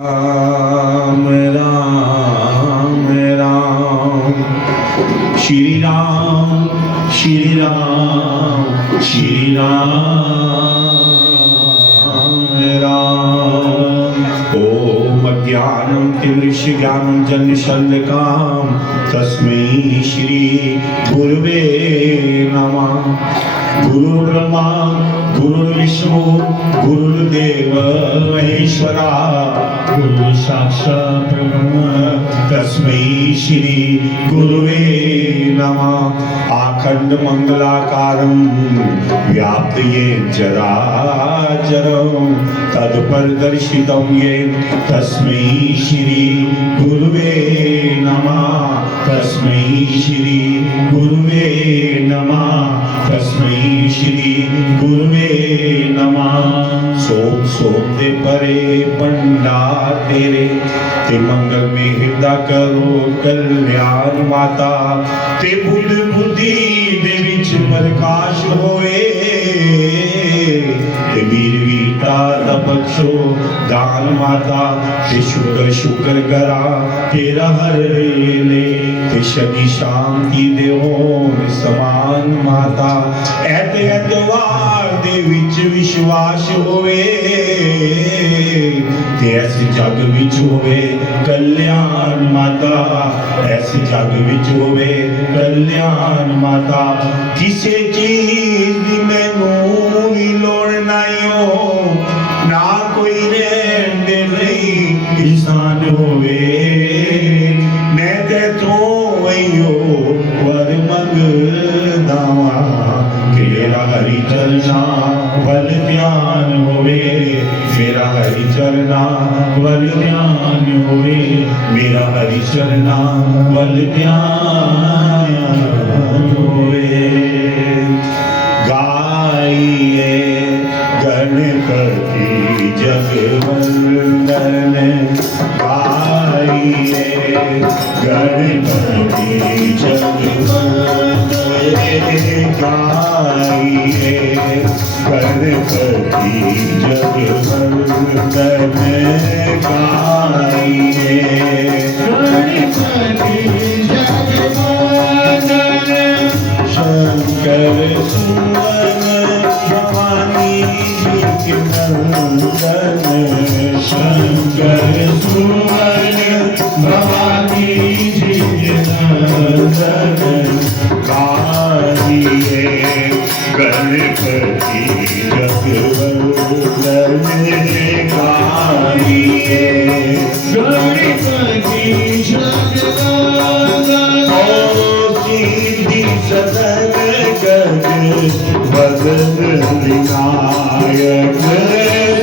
राम राम राम श्री राम श्री राम श्री राम राम। ओम अज्ञानं तिमिरज्ञानं जन्मशल्यकां तस्मै श्री गुरुवे नमः। गुरुर्ब्रह्मा गुरुर्विष्णु गुरुर्देव महेश्वरा गुरु साक्षात् ब्रह्म तस्मै श्री गुरुवे नमः। आखंड मंगलाकारं व्याप्त येन चराचरं तत्परिदर्शितं येन तस्मै श्री गुरुवे नमः। तस्मै श्री गुरुवे नमः। तस्मै श्री गुरुवे नमः। सोम सोम दे परे पंडा तेरे ते मंगल में हृदय करो कल्याण माता ते बुद्ध बुद्धि दे विच प्रकाश होए ते वीर वीरता दा बख्शो दान माता ते शुक्र शुक्र करा तेरा हर वेले ते शनि शांति दे होन समान माता ऐते ऐतवार दे विच विश्वास होवे ते ऐसे जग विच होवे कल्याण माता। ऐसे जग विच होवे कल्याण माता। किसे चीज दी मैनू भी लोड़ नहीं हो ना कोई रहन दे लई इंसान होवे मैं ते तो वहीओ वर मंगदा वां मेरा हरि चलना वल ध्यान होवे मेरा हरि चलना वल ध्यान होवे मेरा हरि चलना वल ध्यान होवे। गाइए गणपति जगवंदन गाइए गणपति जगवंदन गाइए गणपति जगवंदन गाइए गणपति जगवंदन शंकर सुवन भवानी जी के नंदन शंकर सुवन भवानी जी के नंदन गाइए गणपति जगवंदन गाइए गणपति जगवंदन ओ सीधी सदन गज बदन विनायक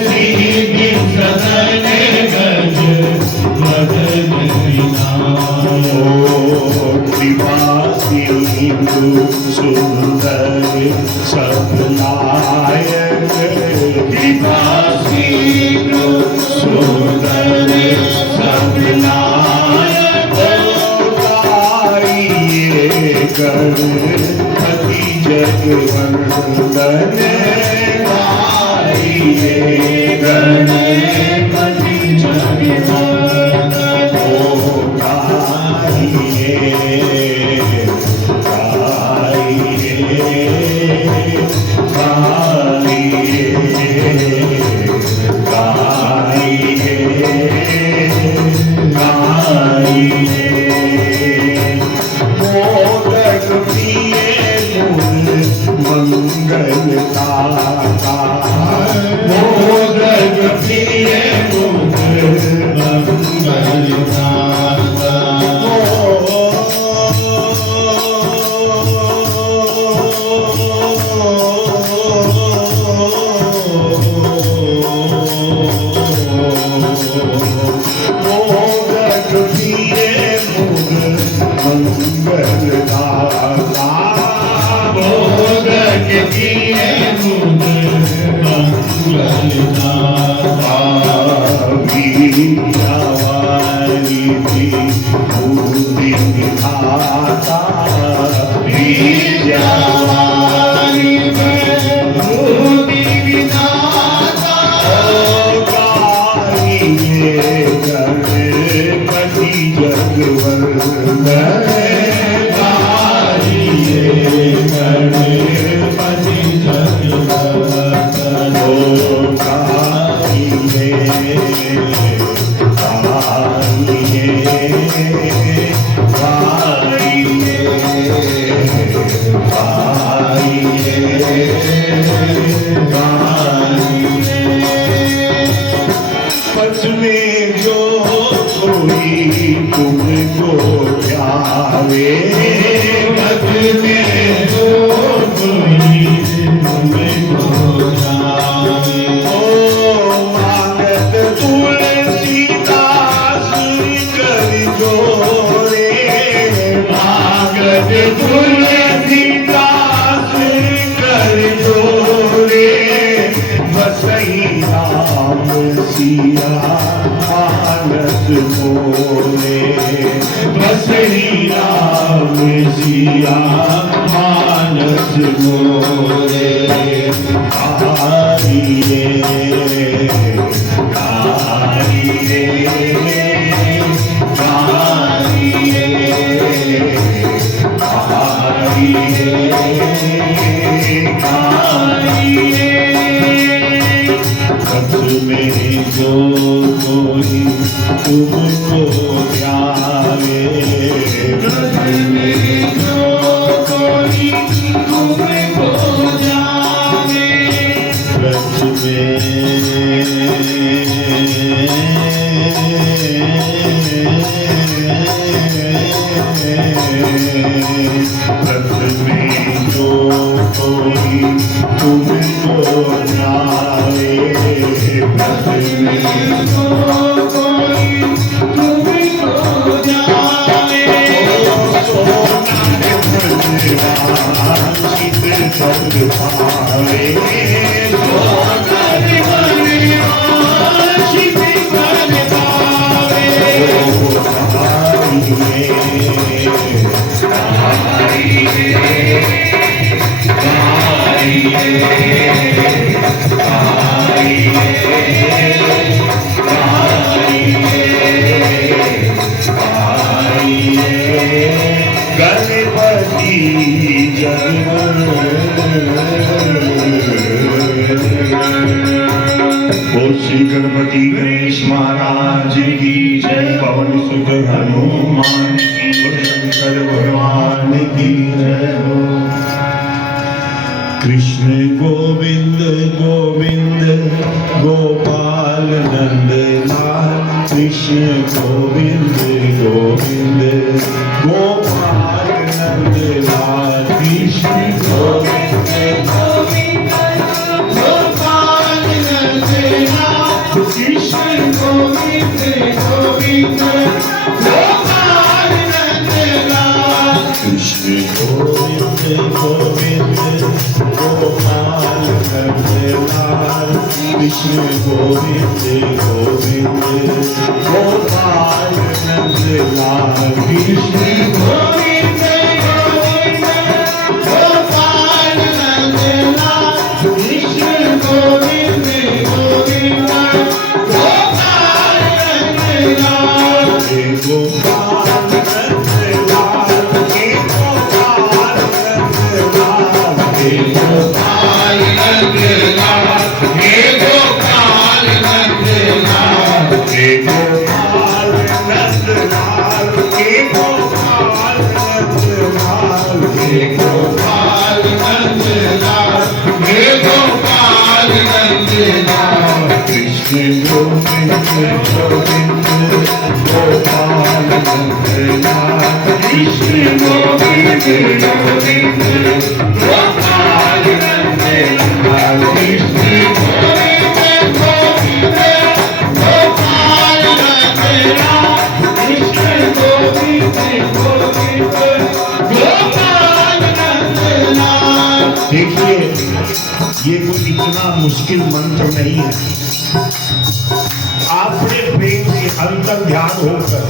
सीधी सदन गज बदन विनायक ओ कृपासी हिंदू सुंदर सब नायक कृपासी हिंदू सुंदर सब नायक गाइए गणपति जगवंदन गाइए गणपति जगवंदन ओ गाइए मंगल दाता मोदक प्रिय मंगल दाता मोदक प्रिय मंगल दाता मोदक प्रिय मंगल दाता विद्यावारी बुद्धि विधाता विद्यावारी बुद्धि विधाता गाइए में जो कोई तुमको ध्यावे, भक्त में जो कोई तुमको ध्यावे। ओ मांगत तुलसीदास कर जोरे, मांगत तुलसीदास कर जोरे, बसई राम सिया मानस मोरे, बसई राम सिया मानस मोरे। हरिये हरिये हरिये हरिये। भक्त में जो कोई तुमको ध्यावे, भक्त में जो कोई तुमको ध्यावे। भक्त में जो कोई तुमको ध्यावे, भक्त में जो कोई तुमको ध्यावे। चित पावे, सोनर बनवासी बन पावे। गणपति श्री गणपति गणेश महाराज की जय, पवन सुत हनुमान की, शंकर भगवान की जय हो। कृष्ण गोविंद गोविंद गोपाल नंद लाल, कृष्ण गोविंद गोविंद गोपाल नंद लाल, कृष्ण गोविंद गोविंद गोपाल नंदलाल। कृष्ण गोविंद गोविंद गोपाल नंदलाल। कृष्ण गोविंद गोविंद गोपाल नंदलाल, कृष्ण गोविंद गोविंद गोपाल नंदलाल, कृष्ण गोविंद गोविंद गोपाल नंदलाल। कृष्ण गोविंद गोविंद गोपाल नंदलाल। हे गोपाल नंदलाल, हे गोपाल नंदलाल, हे गोपाल नंदलाल। हे गोपाल नंदलाल। हे गोपाल नंदलाल, हे गोपाल नंदलाल, हे गोपाल नंदलाल। हे गोपाल नंदलाल। कृष्ण गोविंद गोविंद गोपाल नंदलाल, कृष्ण गोविंद गोविंद गोपाल नंदलाल। कृष्ण गोविंद गोविंद गोपाल नंदलाल। कृष्ण गोविंद गोविंद गोपाल नंदलाल। देखिए ये कोई इतना मुश्किल मंत्र नहीं है। आपने प्रेम से अंतर ध्यान होकर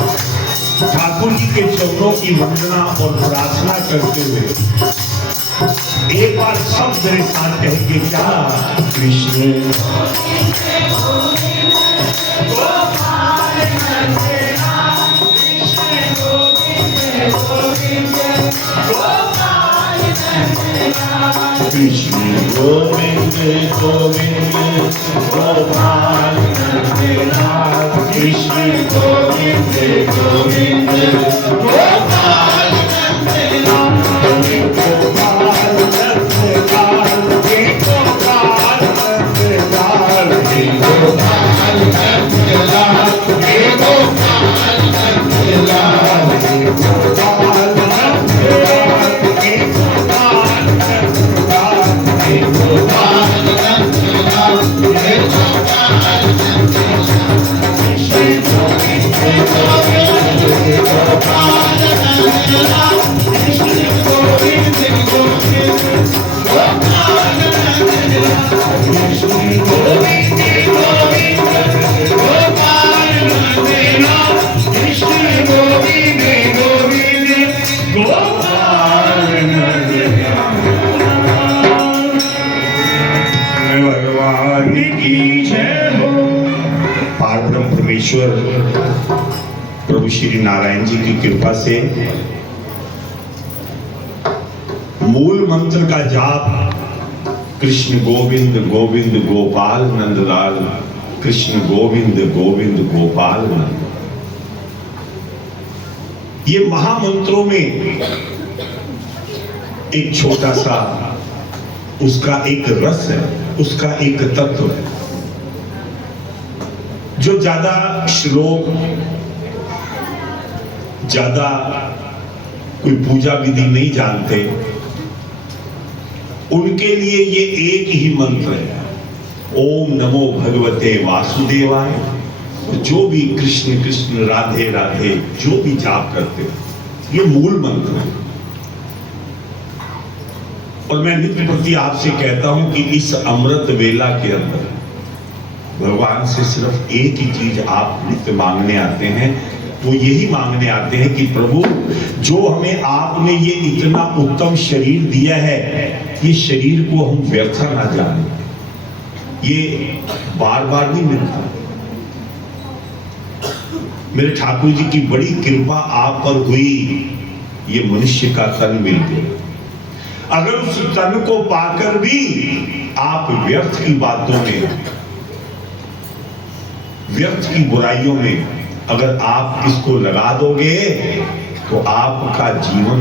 ठाकुर जी के चरणों की वंदना और प्रार्थना करते हुए एक बार सब मेरे साथ कहेंगे क्या? कृष्ण कृष्ण गोविंद गोविंद गोपाल नंदलाल, कृष्ण गोविंद गोविंद गोपाल नंदलाल। गोपाल नंदलाल, हे गोपाल नंदलाल, हे गोपाल नंदलाल। भगवान की जय हो। पारब्रह्म परमेश्वर प्रभु श्री नारायण जी की कृपा से मूल मंत्र का जाप कृष्ण गोविंद गोविंद गोपाल नंदलाल, कृष्ण गोविंद गोविंद गोपाल नंद, ये महामंत्रों में एक छोटा सा उसका एक रस है, उसका एक तत्व है। जो ज्यादा श्लोक, ज्यादा कोई पूजा विधि नहीं जानते, उनके लिए ये एक ही मंत्र है, ओम नमो भगवते वासुदेवाय। जो भी कृष्ण कृष्ण राधे राधे जो भी जाप करते हैं, ये मूल मंत्र है। और मैं नित्य प्रति आपसे कहता हूं कि इस अमृत वेला के अंदर भगवान से सिर्फ एक ही चीज आप नित्य मांगने आते हैं, वो यही मांगने आते हैं कि प्रभु जो हमें आपने ये इतना उत्तम शरीर दिया है, ये शरीर को हम व्यर्थ ना जाने, ये बार बार नहीं मिलता। मेरे ठाकुर जी की बड़ी कृपा आप पर हुई, ये मनुष्य का तन मिल गया। अगर उस तन को पाकर भी आप व्यर्थ की बातों में, व्यर्थ की बुराइयों में अगर आप इसको लगा दोगे तो आपका जीवन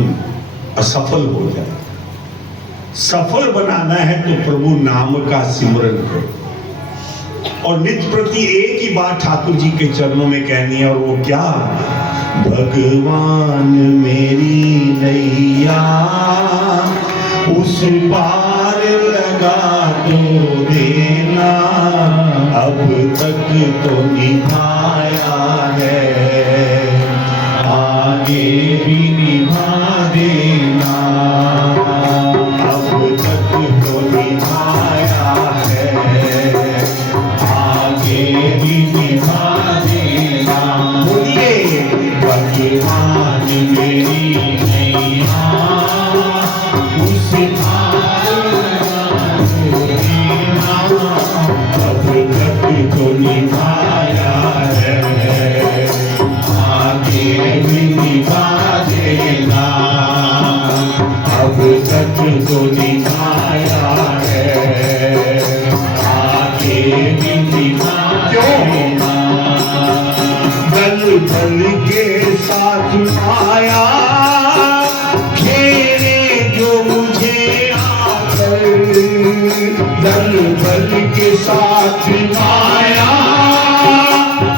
असफल हो जाए। सफल बनाना है तो प्रभु नाम का सिमरन करो। और नित्य प्रति एक ही बात ठाकुर जी के चरणों में कहनी है, और वो क्या? भगवान मेरी नैया उस पार लगा तो देना, अब तक तो निभाया है, आगे भी निभा देना, अब तक तो निभाया है, आगे भी निभा देना। बोलिए भगवान मेरी नैया उस पार लगा अब तक तो निभाया है, आगे भी निभा देना, अब तक तो निभाया है, आगे भी निभा देना। दल दल के साथ आया घेरे जो मुझे आकर, दल दल के साथ आया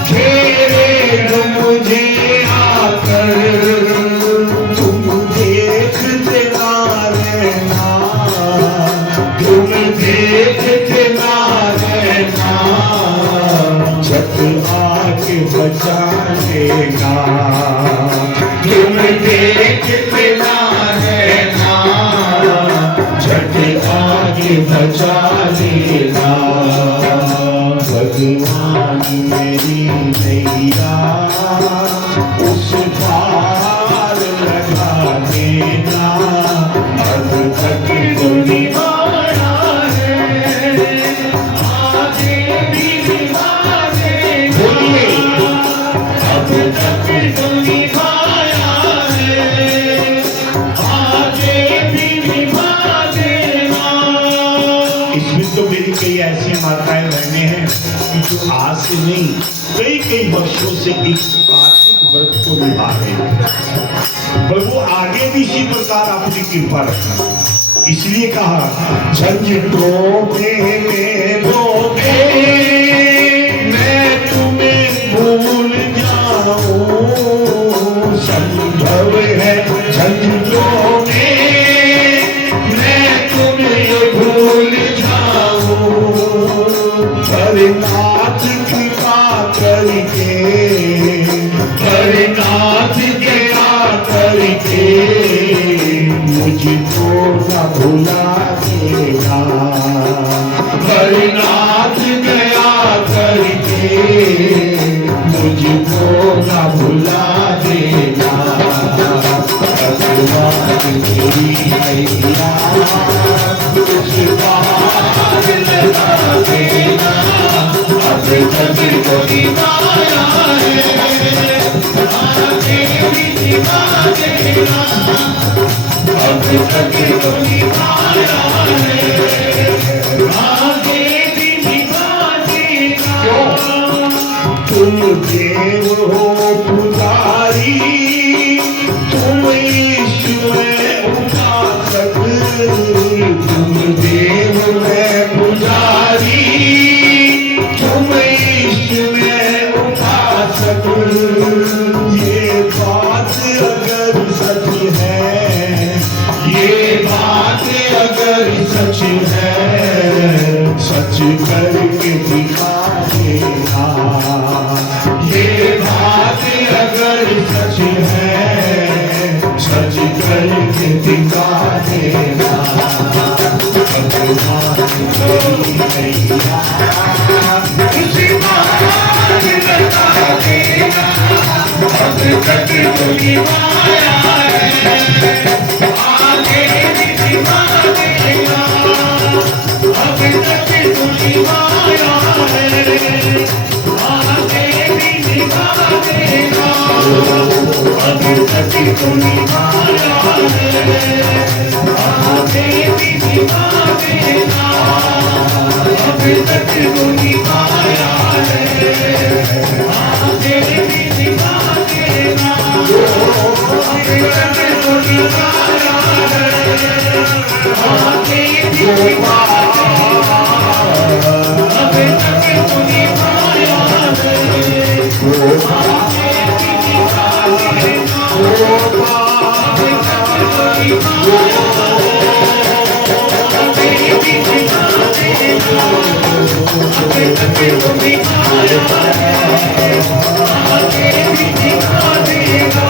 घेरे जो मुझे आकर, तुम देखते ना रहना, तुम देखते ना रहना, छत आके बचा लेगा, तुम देखते ना रहना, छत आके बचा लेगा। भगवान मेरी नैया उस पार लगा देना, अब तक तो निभाया है, आगे भी निभा देना। बोलिए अब तक तो निभाया है, आगे भी निभा देना। इसमें तो मेरी कई ऐसी माताएं बहने हैं कि जो आज से नहीं कई कई वर्षों से इस कार्तिक व्रत को निभा रहे हैं। पर वो आगे भी इसी प्रकार अपनी कृपा रखना। इसलिए कहा झंझटों में धोखे मैं तुम्हें भूल जाऊं, संभव है झंझटों में मैं तुम्हें भूल जाऊं, पर नाथ कृपा करके ना भुला देना, भगवान तेरी मैया कुछ पार लगा देना, अब तक कोई माया है तेरी निभा देना, अब तक कोई माया है आगे भी निभा देना। तुम देव हो पुजारी, तुम ईश्वर उपासक, तुम देव में पुजारी, तुम ईश्वर उपासक। ये बात अगर सच है, ये बात अगर सच है, सच करके दिखा देना। ये बात अगर सच है, सच करके दिखा देना, भगवान तेरी मैया खुशी मान लगा देना, अब तक कोई माया है आगे भी दिखा देना, अब तक कोई माया है आगे भी दिखा देना, अब तक कोई माया है आगे भी दिखा देना, अब तक कोई माया है आगे भी दिखा देना, अब तक कोई माया है आगे भी दिखा देना, अब तक कोई माया है आगे भी दिखा देना, अब तक कोई माया आगे भी दिखा देना, अब तक कोई माया है आगे भी दिखा देना,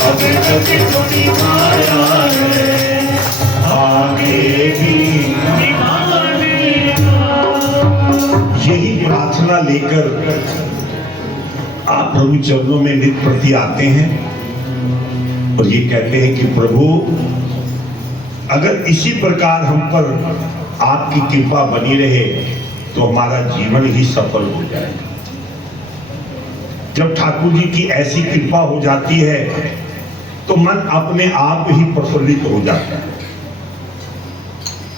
अब तक कोई माया है आगे भी दिखा देना। यही प्रार्थना लेकर आप प्रभु चरणों में नित्य प्रति आते हैं और ये कहते हैं कि प्रभु अगर इसी प्रकार हम पर आपकी कृपा बनी रहे तो हमारा जीवन ही सफल हो जाएगा। जब ठाकुर जी की ऐसी कृपा हो जाती है तो मन अपने आप ही प्रफुल्लित हो जाता है,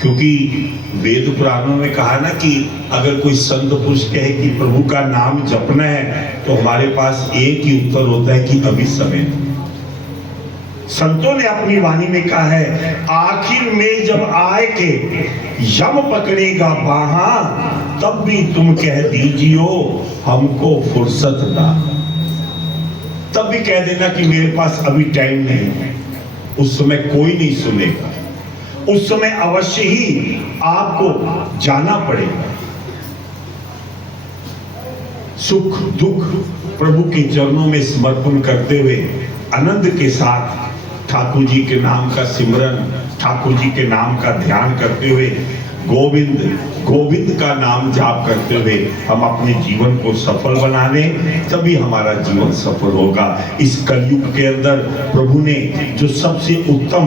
क्योंकि वेद पुराणों में कहा ना कि अगर कोई संत पुरुष कहे कि प्रभु का नाम जपना है तो हमारे पास एक ही उत्तर होता है कि अभी समय नहीं। संतों ने अपनी वाणी में कहा है, आखिर में जब आए के यम पकड़ेगा बाहा, तब भी तुम कह दीजियो हमको फुर्सत ना। तब भी कह देना कि मेरे पास अभी टाइम नहीं है। उस समय कोई नहीं सुनेगा, उस समय अवश्य ही आपको जाना पड़ेगा। सुख दुख प्रभु के चरणों में समर्पण करते हुए आनंद के साथ ठाकुर जी के नाम का सिमरन, ठाकुर जी के नाम का ध्यान करते हुए गोविंद गोविंद का नाम जाप करते हुए हम अपने जीवन को सफल बनाने, तभी हमारा जीवन सफल होगा। इस कलयुग के अंदर प्रभु ने जो सबसे उत्तम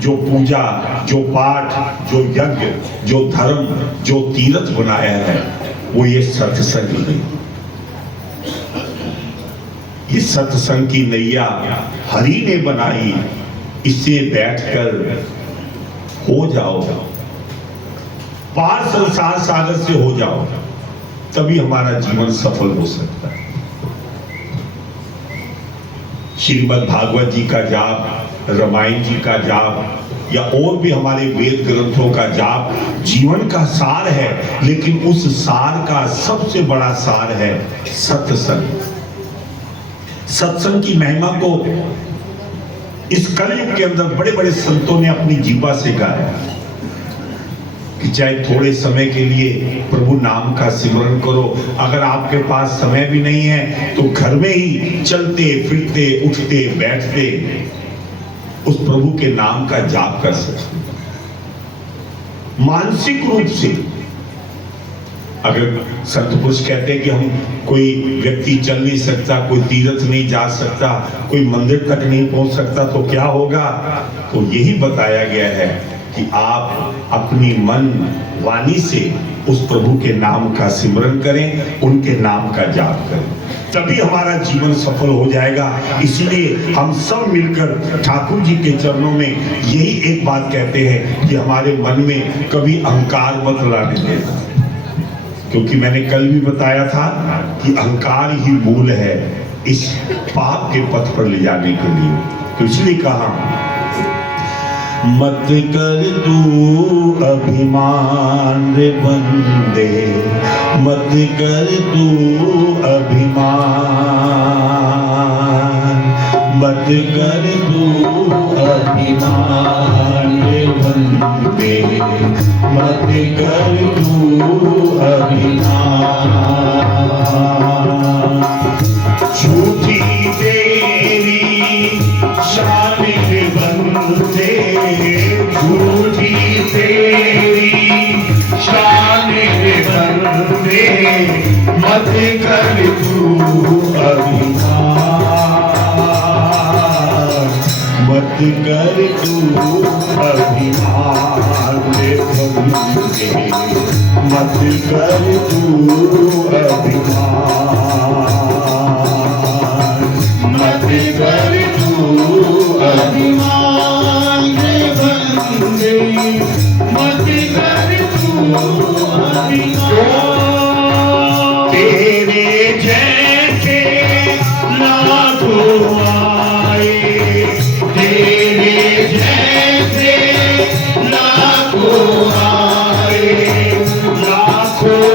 जो पूजा, जो पाठ, जो यज्ञ, जो धर्म, जो तीर्थ बनाया है वो ये सत्संग है। ये सत्संग की नैया हरि ने बनाई, इससे बैठकर हो जाओ पार संसार सागर से हो जाओ, तभी हमारा जीवन सफल हो सकता है। श्रीमद् भागवत जी का जाप, रामायण जी का जाप या और भी हमारे वेद ग्रंथों का जाप जीवन का सार है, लेकिन उस सार का सबसे बड़ा सार है सत्संग। सत्संग की महिमा को इस कलयुग के अंदर बड़े बड़े संतों ने अपनी जीवा से गाया कि चाहे थोड़े समय के लिए प्रभु नाम का सिमरन करो। अगर आपके पास समय भी नहीं है तो घर में ही चलते फिरते उठते बैठते उस प्रभु के नाम का जाप कर सकते। मानसिक रूप से अगर संत पुरुष कहते हैं कि हम कोई व्यक्ति चल नहीं सकता, कोई तीर्थ नहीं जा सकता, कोई मंदिर तक नहीं पहुंच सकता तो क्या होगा? तो यही बताया गया है कि आप अपनी मन वाणी से उस प्रभु के नाम का सिमरन करें, उनके नाम का जाप करें, तभी हमारा जीवन सफल हो जाएगा। इसलिए हम सब मिलकर ठाकुर जी के चरणों में यही एक बात कहते हैं कि हमारे मन में कभी अहंकार मत लाने देना, क्योंकि मैंने कल भी बताया था कि अहंकार ही मूल है इस पाप के पथ पर ले जाने के लिए। तो इसलिए कहा मत कर तू अभिमान रे बंदे, मत कर तू अभिमान, मत कर तू अभिमान रे बंदे, मत कर तू अभिमान। झूठी तेरी शान रे बंदे, झूठी तेरी शान रे बंदे, मत कर तू अभिमान, मत कर तू अभिमान रे बंदे, मत कर तू अभिमान, मत कर तू अभिमान रे बंदे, मत कर तू अभिमान। तेरे जैसे लाखों आए, तेरे जैसे लाखों आए, लाखों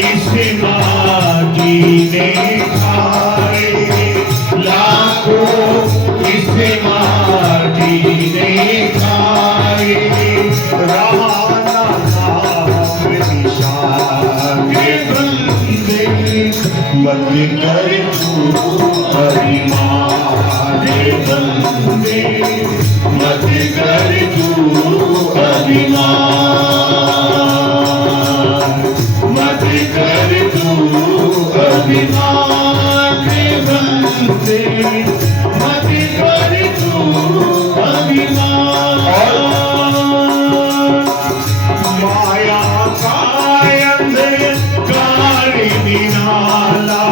इस माटी ने खाए, लाखों इस माटी ने खाए, रहाना नाम निशान रे बंदे, मत कर तू अभिमान रे बंदे, मत कर तू अभिमान, मत कर तू अभिमान रे बंदे, मत कर तू अभिमान। माया का अंधकार निराला,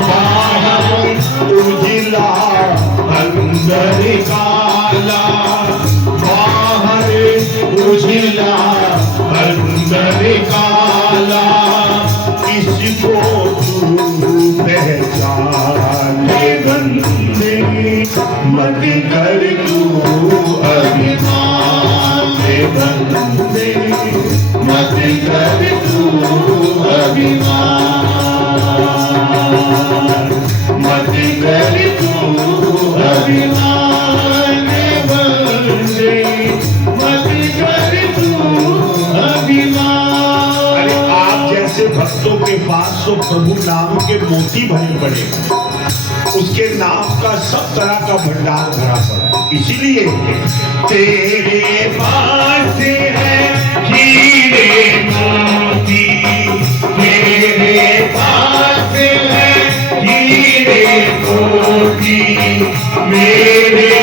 बाहर उजला अंदर काला, बाहर उजला अंदर काला, इसको तू पहचान रे बंदे, मत कर तू अभिमान रे बंदे, मत कर तू अभिमान, मत कर तू अभिमान रे बंदे, मत कर तू अभिमान। अरे आप जैसे भक्तों के पास तो प्रभु नाम के मोती भरे पड़े, उसके नाम का सब तरह का भंडार भरा पड़ा है। इसीलिए तेरे पास है हीरे मोती, तेरे पास है हीरे मोती, मेरे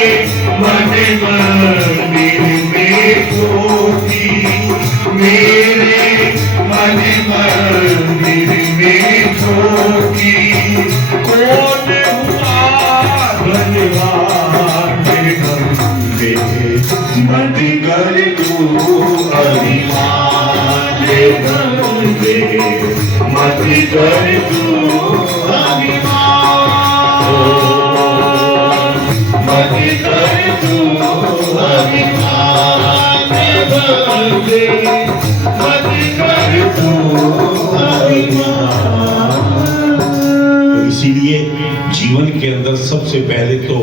मन मंदिर में कोती, मेरे मन मंदिर में कोती, कौन हुआ भगवान रे बंदे, मत कर तू अभिमान रे बंदे, मत कर तू अभिमान, मत कर तू अभिमान रे बंदे, मत कर तू अभिमान। तो इसीलिए जीवन के अंदर सबसे पहले तो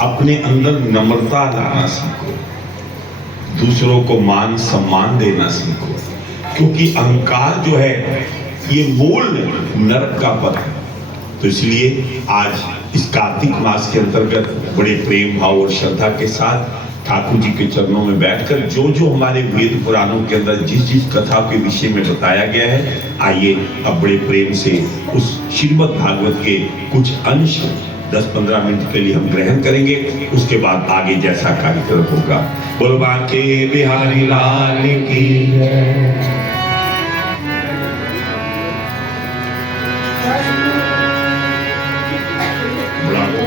अपने अंदर नम्रता लाना सीखो, दूसरों को मान सम्मान देना सीखो, क्योंकि अहंकार जो है ये मूल नरक का पथ है। तो इसलिए आज इस कार्तिक मास के अंतर्गत बड़े प्रेम भाव और श्रद्धा के साथ ठाकुर जी के चरणों में बैठकर जो जो हमारे वेद पुराणों के अंदर जिस जिस कथा के विषय में बताया गया है, आइए अब बड़े प्रेम से उस श्रीमद् भागवत के कुछ अंश 10-15 मिनट के लिए हम ग्रहण करेंगे। उसके बाद आगे जैसा कार्यक्रम होगा। बोलो बांके बिहारी लाल की जय।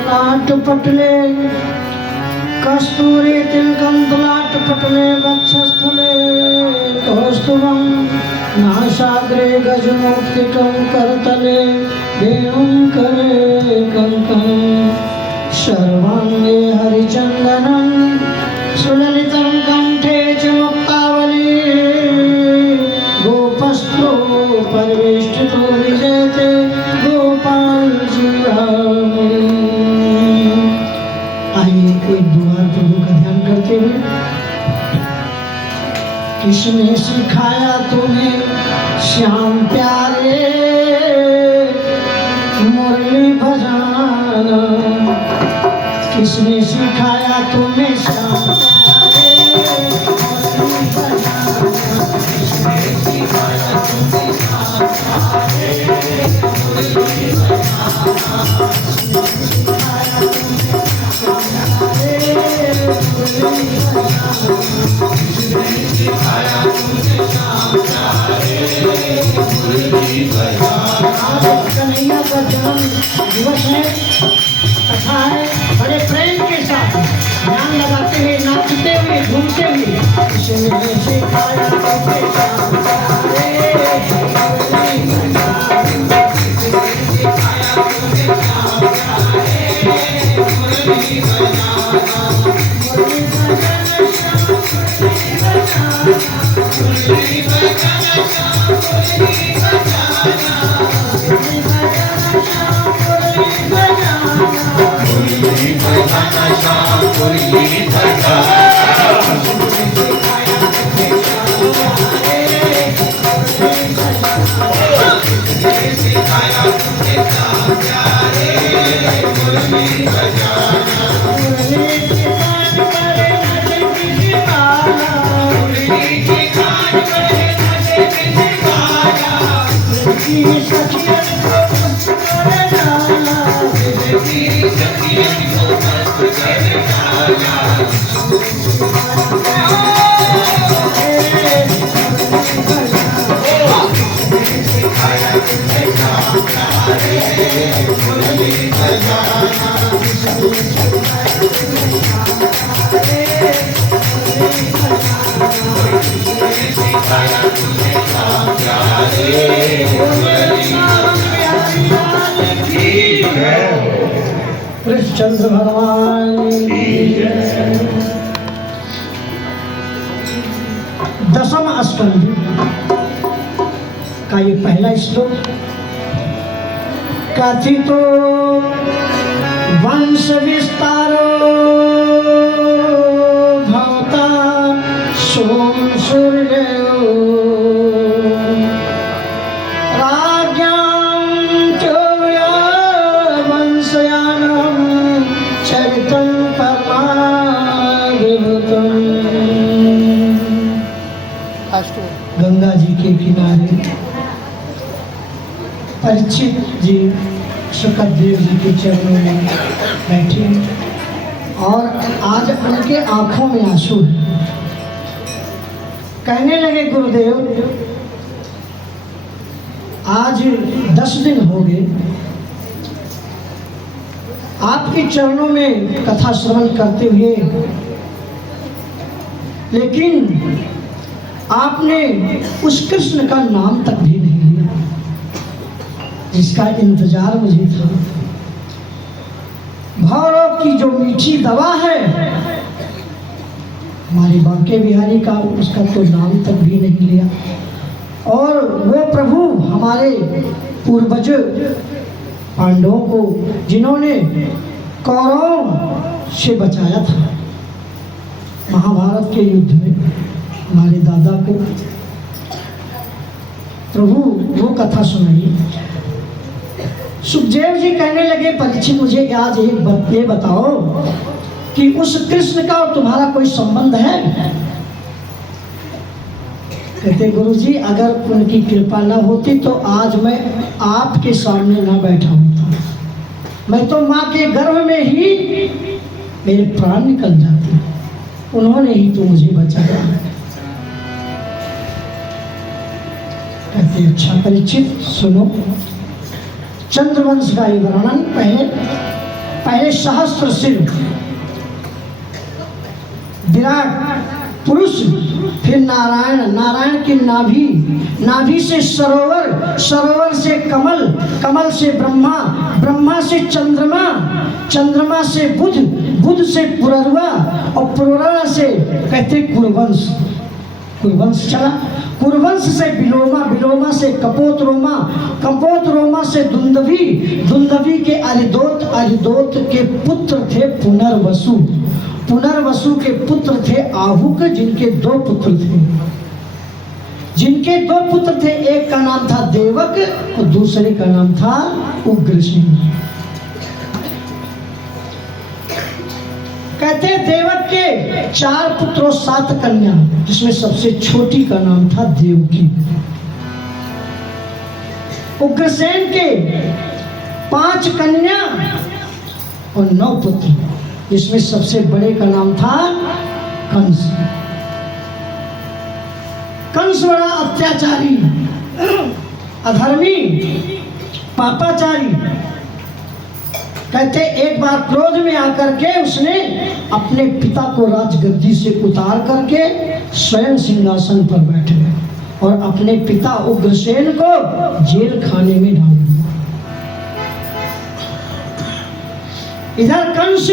लाट पटले कस्तूरी तिलकम लाट पटले वक्षस्थले कौस्तुभं नासाग्रे गजमौक्तिकं करतले वेणुं करे कंकणं सर्वाङ्गे हरिचन्दनं सुललितं कंठे च मुक्तावली गोपस्थो परिवेष्टितो विजयते गोपाल जी आइए एक द्वार प्रभु का ध्यान करते हुए। किसने सिखाया तुम्हें श्याम प्यारे मुरली बजाना, किसने सिखाया तुम्हें श्याम प्यारे मुरली बजाना, किसने सिखाया तुम्हें श्याम प्यारे मुरली बजाना, कन्हैया का जन्म दिवस है, कथा है। बड़े प्रेम के साथ ध्यान लगाते हुए, नाचते हुए, घूमते हुए किसने सिखाया तुम्हें श्याम प्यारे मुरली कृष्णचंद्र भगवान की जय। दसम स्कंद का ये पहला श्लोक कथितो वंश विस्तारो भवता सोम सूर्यो राज्ञां चोर्य वंशयानं चरितं परमाद्भुतम्। गंगा जी के किनारे परीक्षित जी सुखदेव जी के चरणों में बैठे और आज उनके आंखों में आंसू है। कहने लगे गुरुदेव आज 10 दिन हो गए आपके चरणों में कथा श्रवण करते हुए, लेकिन आपने उस कृष्ण का नाम तक भी नहीं लिया जिसका इंतजार मुझे था। भौरव की जो मीठी दवा है हमारे बांके बिहारी का, उसका तो नाम तक भी नहीं लिया। और वो प्रभु हमारे पूर्वज पांडवों को जिन्होंने कौरवों से बचाया था महाभारत के युद्ध में, हमारे दादा को प्रभु वो कथा सुनाई। सुखदेव जी कहने लगे परीक्षित मुझे आज ये बताओ कि उस कृष्ण का और तुम्हारा कोई संबंध है? कहते गुरुजी, अगर उनकी कृपा न होती तो आज मैं आपके सामने न बैठा होता। मैं तो माँ के गर्भ में ही मेरे प्राण निकल जाते। उन्होंने ही तो मुझे बचाया। कहते अच्छा परीक्षित सुनो, चंद्रवंश का ये वर्णन पहले सहस्त्र सिर विराट पुरुष, फिर नारायण की नाभि से सरोवर से कमल से ब्रह्मा से चंद्रमा से बुध से पुरर्वा, और पुरर्वा से कहते कुरवंश चला, कुरवंश से बिलोमा से कपोत रोमा से दुंदवी के अरिदोत के पुत्र थे पुनर्वसु के पुत्र थे आहुक, जिनके दो पुत्र थे। एक का नाम था देवक और दूसरे का नाम था उग्रसेन। कहते देवक के 4 पुत्र और 7 कन्या, जिसमें सबसे छोटी का नाम था देवकी। उग्रसेन के 5 कन्या और 9 पुत्र, जिसमें सबसे बड़े का नाम था कंस। कंस बड़ा अत्याचारी, अधर्मी, पापाचारी। कहते एक बार क्रोध में आकर के उसने अपने पिता को राजगद्दी से उतार करके स्वयं सिंहासन पर बैठ गए और अपने पिता उग्रसेन को जेल खाने में डाल दिया। इधर कंस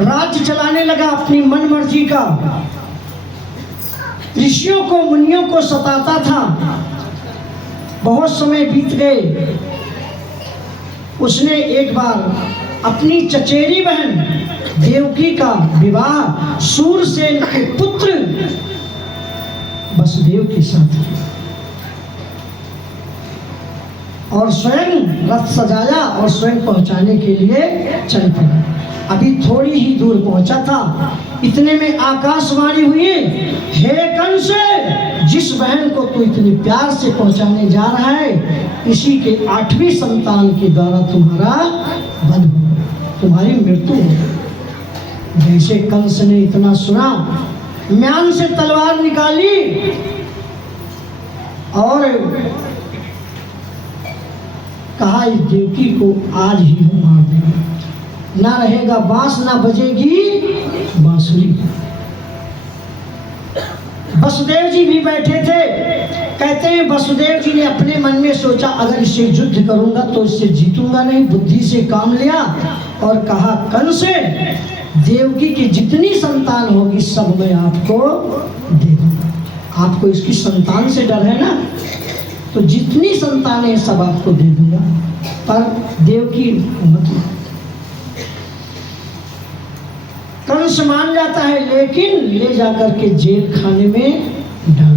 राज्य चलाने लगा अपनी मन मर्जी का, ऋषियों को मुनियों को सताता था। बहुत समय बीत गए। उसने एक बार अपनी चचेरी बहन देवकी का विवाह सूरसेन के पुत्र वसुदेव के साथ किया और स्वयं रथ सजाया और स्वयं पहुंचाने के लिए चल पड़ा। अभी थोड़ी ही दूर पहुंचा था, इतने में आकाशवाणी हुई, हे कंस, जिस बहन को तू इतने प्यार से पहुंचाने जा रहा है, इसी के 8वीं संतान के द्वारा तुम्हारा वध हो, तुम्हारी मृत्यु हो। जैसे कंस ने इतना सुना, म्यान से तलवार निकाली और कहा इस देवकी को आज ही हम मार देंगे, ना रहेगा बांस ना बजेगी बांसुरी। वसुदेव जी भी बैठे थे। कहते हैं वसुदेव जी ने अपने मन में सोचा, अगर इससे युद्ध करूंगा तो इससे जीतूंगा नहीं। बुद्धि से काम लिया और कहा, कंस, देवकी की जितनी संतान होगी सब मैं आपको दे दूंगा। आपको इसकी संतान से डर है ना, तो जितनी संतानें सब आपको दे दूंगा। पर देवकी मतलब कंस मान जाता है, लेकिन ले जाकर के जेल खाने में डाल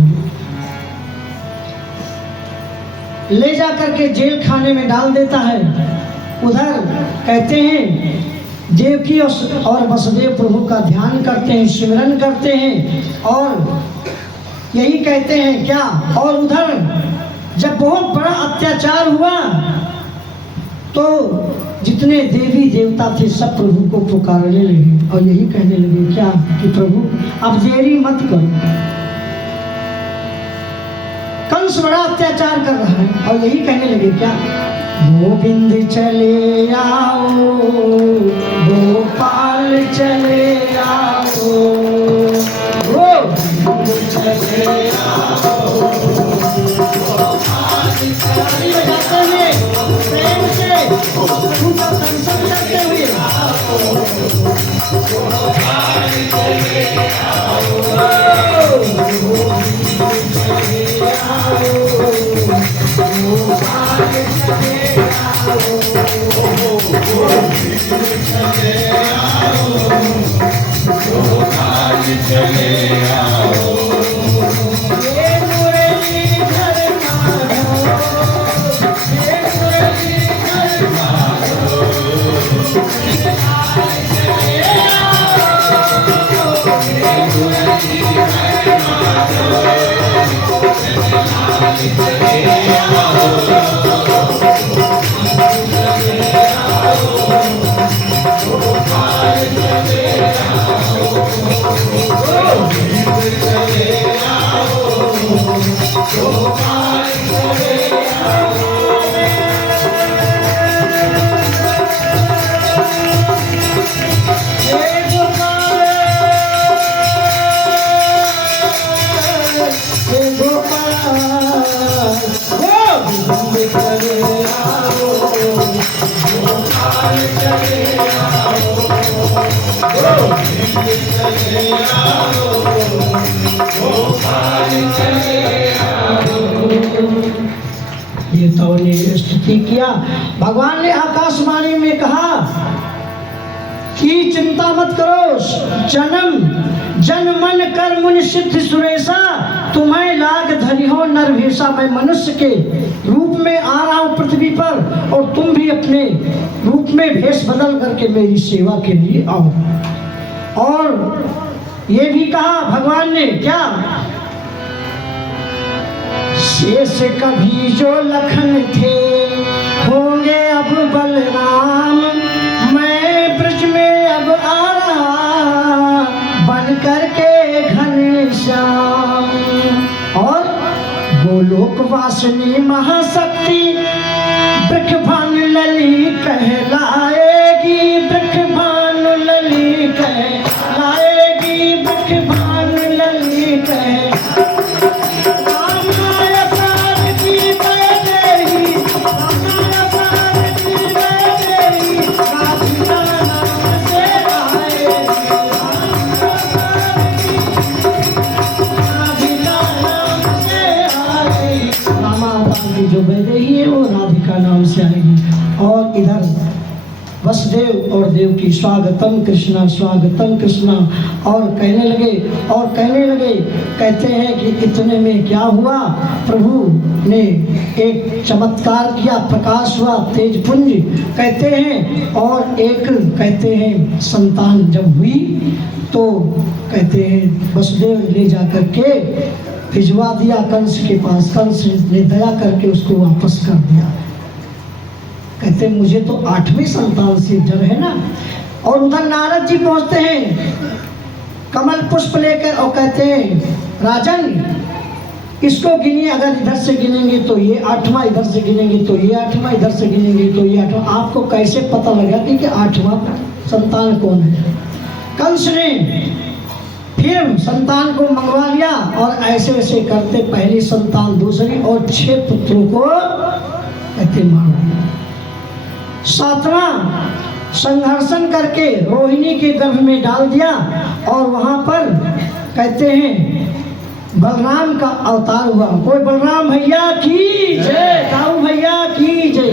ले जाकर के जेल खाने में डाल देता है। उधर कहते हैं देवकी और वसुदेव प्रभु का ध्यान करते हैं, सिमरन करते हैं और यही कहते हैं क्या। और उधर जब बहुत बड़ा अत्याचार हुआ तो जितने देवी देवता थे सब प्रभु को पुकारने लगे और यही कहने लगे क्या कि प्रभु अब देरी मत करो। कंस बड़ा अत्याचार कर रहा है और यही कहने लगे क्या, गोविंद चले आओ, गोपाल चले आओ, गोविंद चले आओ, बजाते हुए प्रेम से उनका दर्शन करते हुए ये तो ने स्तुति किया। भगवान ने आकाशवाणी में कहा कि चिंता मत करो, जन्म जन मन कर मुनि सिद्ध सुरेशा, तुम्हें लाग धरी हो नरभेषा। मैं मनुष्य के रूप में आ रहा हूँ पृथ्वी पर, और तुम भी अपने रूप में भेष बदल करके मेरी सेवा के लिए आओ। और ये भी कहा भगवान ने क्या, शेष कभी जो लखन थे होंगे अब बलराम, मैं ब्रज में अब आ रहा बन करके घनश्याम। और गोलोक वासिनी महाशक्ति बृखभानु लली कहलाएगी, बृखभानु लली कहलाएगी, बृखभानु लली कहलाएगी। जो बह रही है वो राधिका नाम से आएगी। और इधर वसुदेव और देवकी स्वागतम कृष्णा स्वागतम कृष्णा, और कहने लगे कहते हैं कि इतने में क्या हुआ, प्रभु ने एक चमत्कार किया, प्रकाश हुआ तेज पुंज कहते हैं। और एक कहते हैं संतान जब हुई तो कहते हैं वसुदेव ले जा करके भिजवा दिया कंस के पास। कंस ने दया करके उसको वापस कर दिया। कहते मुझे तो 8वीं संतान से डर है ना। और उधर नारद जी पहुंचते हैं कमल पुष्प लेकर और कहते हैं राजन इसको गिनिए, अगर इधर से गिनेंगे तो ये 8वां, इधर से गिनेंगे तो ये 8वां, इधर से गिनेंगे तो ये 8वां। आपको कैसे पता लगा कि 8वां संतान कौन है। कंस ने फिर संतान को मंगवा लिया और ऐसे ऐसे करते पहली संतान, दूसरी और 6 पुत्रों को कहते मार दिया। 7वां संघर्षण करके रोहिणी के गर्भ में डाल दिया। और वहां पर कहते हैं बलराम का अवतार हुआ। कोई बलराम भैया की जय, दाऊ भैया की जय।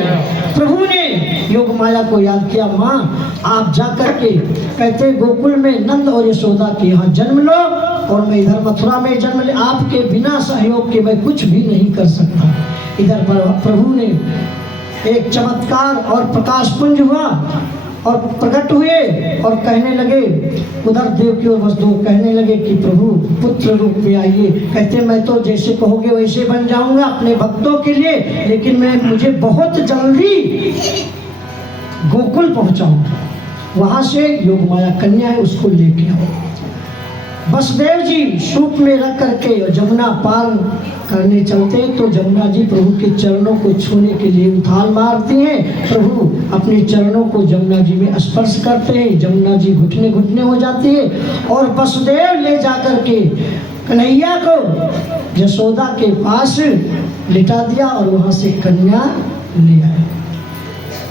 प्रभु ने योग माया को याद किया, माँ आप जा करके कहते गोकुल में नंद और यशोदा के यहाँ जन्म लो और मैं इधर मथुरा में जन्म ले, आपके बिना सहयोग के मैं कुछ भी नहीं कर सकता। इधर प्रभु ने एक चमत्कार और प्रकाश पुंज हुआ और प्रकट हुए और कहने लगे, उधर देवकी और वसुदेव कहने लगे कि प्रभु पुत्र रूप में आइए। कहते मैं तो जैसे कहोगे वैसे बन जाऊंगा अपने भक्तों के लिए, लेकिन मुझे बहुत जल्दी गोकुल पहुंचाऊंगा, वहां से योग माया कन्या है उसको लेके आओ। वसुदेव जी सूप में रख करके जमुना पार करने चलते तो जमुना जी प्रभु के चरणों को छूने के लिए उछाल मारती हैं। प्रभु अपने चरणों को जमुना जी में स्पर्श करते हैं, जमुना जी घुटने घुटने हो जाती है और वसुदेव ले जाकर के कन्हैया को यशोदा के पास लिटा दिया और वहां से कन्या ले आए।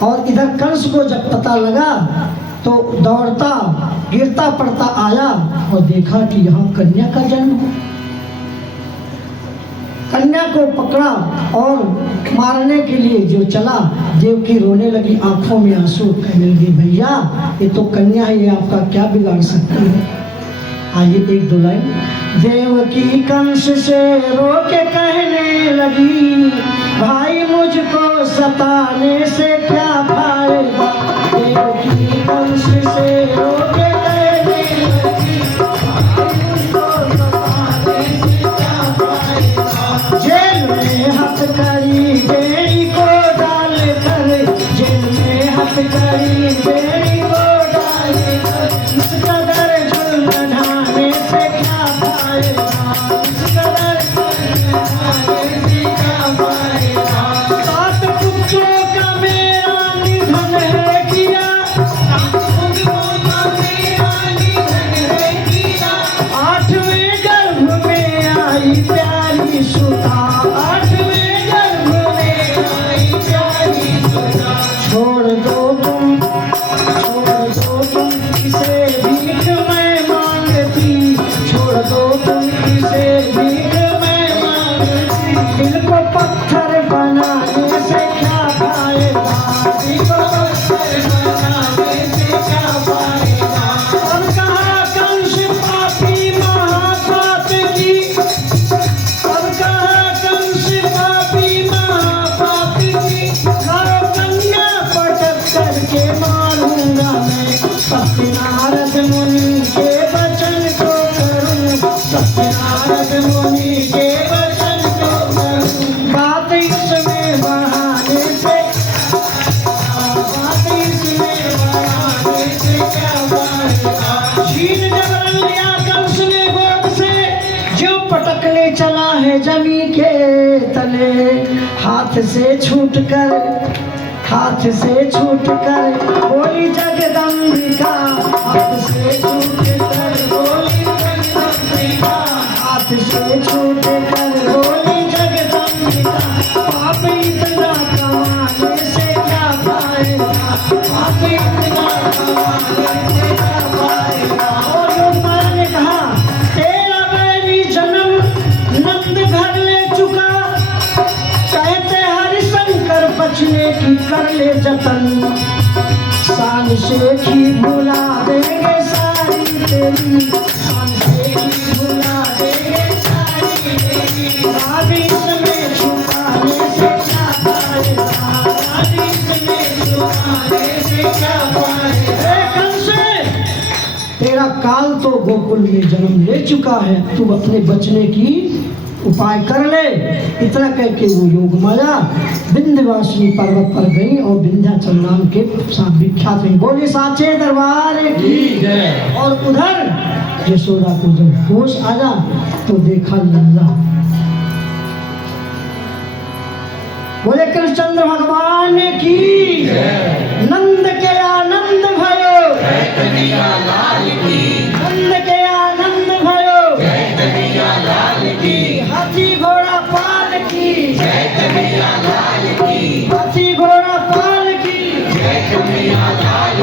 और इधर कंस को जब पता लगा तो दौड़ता गिरता पड़ता आया और देखा कि यहाँ कन्या का जन्म है। कन्या को पकड़ा और मारने के लिए जो चला, देवकी रोने लगी, आंखों में आंसू, कहने लगी भैया ये तो कन्या है, ये आपका क्या बिगाड़ सकती है। आइए 1-2 लाइन। देवकी कंस से रो के कहने लगी, भाई मुझको सताने से क्या फायदा। देवकी कंस से रो के कहने लगी, भाई मुझको सताने से क्या फायदा। जेल में हथकड़ी बेड़ी को डाल कर जेल हाथ करी बेड़ी को डाले इस कदर जुल्म ढाने से क्या पाएगा, इस कदर जुल्म ढाने से क्या पाएगा। 7 पुत्रों का मेरा निधन है किया, 7 पुत्रों का मेरा निधन है किया। 8वें गर्भ में आई प्यारी सुता, 8वें गर्भ में आई प्यारी सुता। छोड़ दो तुम इसे भीख मैं मांगती, छोड़ दो तुम इसे भीख मैं मांगती। दिल को पत्थर बनाने से क्या फायदा, दिल को पत्थर बनाने से क्या फायदा। और कहा कंस पापी महापाप की, और कहा कंस पापी महापाप की। लाओ कन्या पटक करके मारूंगा मैं, सत्यनारद मुनि के वचन को करूं, सत्यनारद मुनि के वचन को करूं। बात इसमें बढ़ाने से, बात इसमें बढ़ाने से क्या फायदा। छीन जबरन लिया कंस ने गोद से, जो पटकने चला है जमी के तले। हाथ से छूट कर बोली जगदम्बिका, हाथ से छूट कर बोली जगदम्बिका, हाथ से छूट कर बोली जगदम्बिका। पाप इतना कमाने से क्या फायदा, पाप इतना कमाने से क्या फायदा। और लोकमाया ने कहा तेरा बैरी जन्म नंद घर ले चुका, कहते हरिशंकर बचने की कर ले जतन। शान से ही भुला देंगे सारी तेरी, शान से ही भुला देंगे सारी तेरी। ताबीज में छुपाने से क्या फायदा, ताबीज में छुपाने से क्या फायदा। कंस तेरा काल तो गोकुल में जन्म ले चुका है, तू अपने बचने की उपाय कर ले। इतना कह के वो योगमाया विंध्यवासिनी पर्वत पर गई और विंध्याचल नाम के साथ विख्यात हुई। बोले साचे दरबार की जय। और उधर यशोदा को जब होश आया तो देखा लल्ला। बोले कृष्णचंद्र भगवान की जय। नंद के आनंद भयो, नंद के आनंद भयो, हाथी घोड़ा पाल की, हाथी घोड़ा पाल की।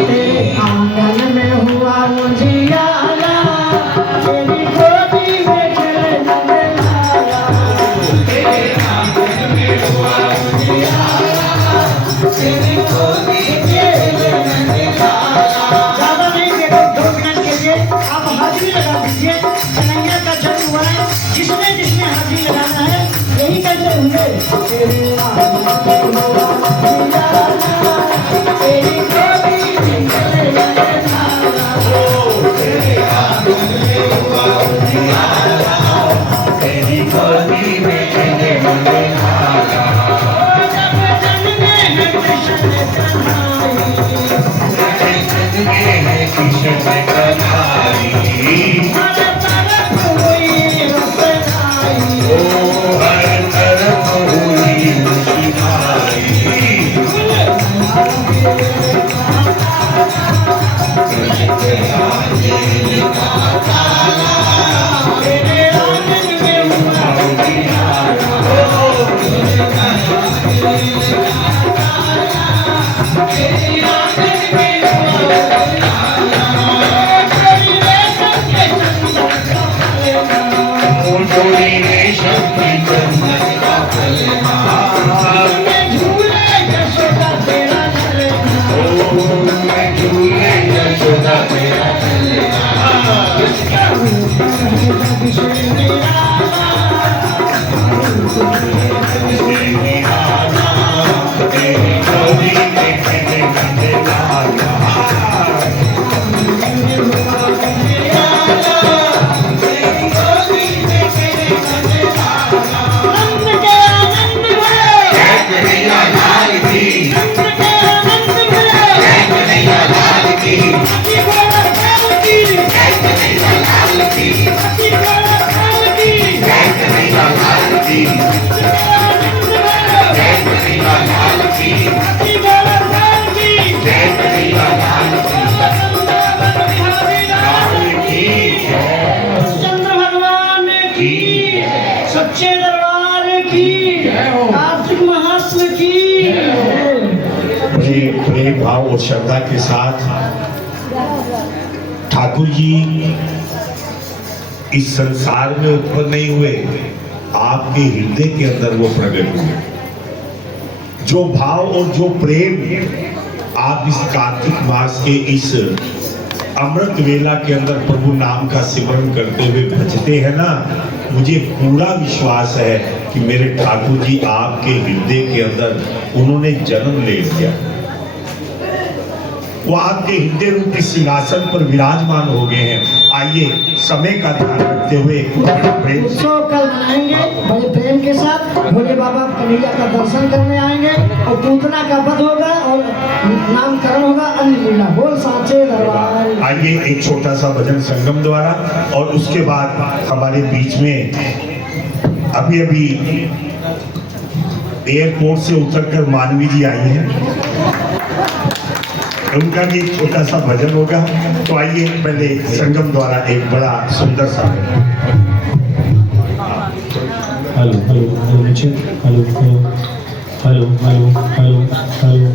तेरे आंगन में हुआ उजियारा, तेरी गोदी में खेले नंदलाला। तेरे आंगन में हुआ उजियारा, तेरी गोदी में खेले नंदलाला। ज्यादा नहीं देखो, 2 मिनट के लिए आप हाजिरी लगा दीजिए। कन्हैया का जन्म हुआ है, जिसने जिसने हाजिरी लगाना है यही कहते होंगे तेरे आंगन में हुआ उजियारा, तेरी गोदी में खेले नंदलाला। तेरे आंगन में हुआ उजियारा, तेरी गोदी में खेले नंदलाला। जब जन्मे हैं कृष्ण कन्हैया, कृष्ण कन्हैया। हर तरफ हुई रसनाई, हर तरफ हुई रसनाई। तेरे आंगन में हुआ उजियारा, तेरे आंगन में हुआ उजियारा। बड़े प्रेम भाव और श्रद्धा के साथ ठाकुर जी इस संसार में उत्पन्न नहीं हुए, आपके हृदय के अंदर वो प्रकट हुए। जो भाव और जो प्रेम आप इस कार्तिक मास के इस अमृत वेला के अंदर प्रभु नाम का सिमरन करते हुए भजते हैं ना, मुझे पूरा विश्वास है कि मेरे ठाकुर जी आपके हृदय के अंदर उन्होंने जन्म ले लिया। वो आपके हृदय रूपी सिंहासन पर विराजमान हो गए हैं। आइए समय का ध्यान रखते हुए प्रेम से उत्सव कल मनाएंगे बड़े प्रेम के साथ। भोले बाबा कन्हैया का दर्शन करने आएंगे और पूतना का वध होगा और नामकरण होगा, अन्य लीला। बोल साचे दरबार। आइए एक छोटा सा भजन संगम द्वारा, और उसके बाद हमारे बीच में अभी एयरपोर्ट से उतरकर मानवी जी आई हैं, उनका भी एक छोटा सा भजन होगा। तो आइए पहले संगम द्वारा एक बड़ा सुंदर सा हेलो हेलो हेलो नीचे hello hello hello hello hello hello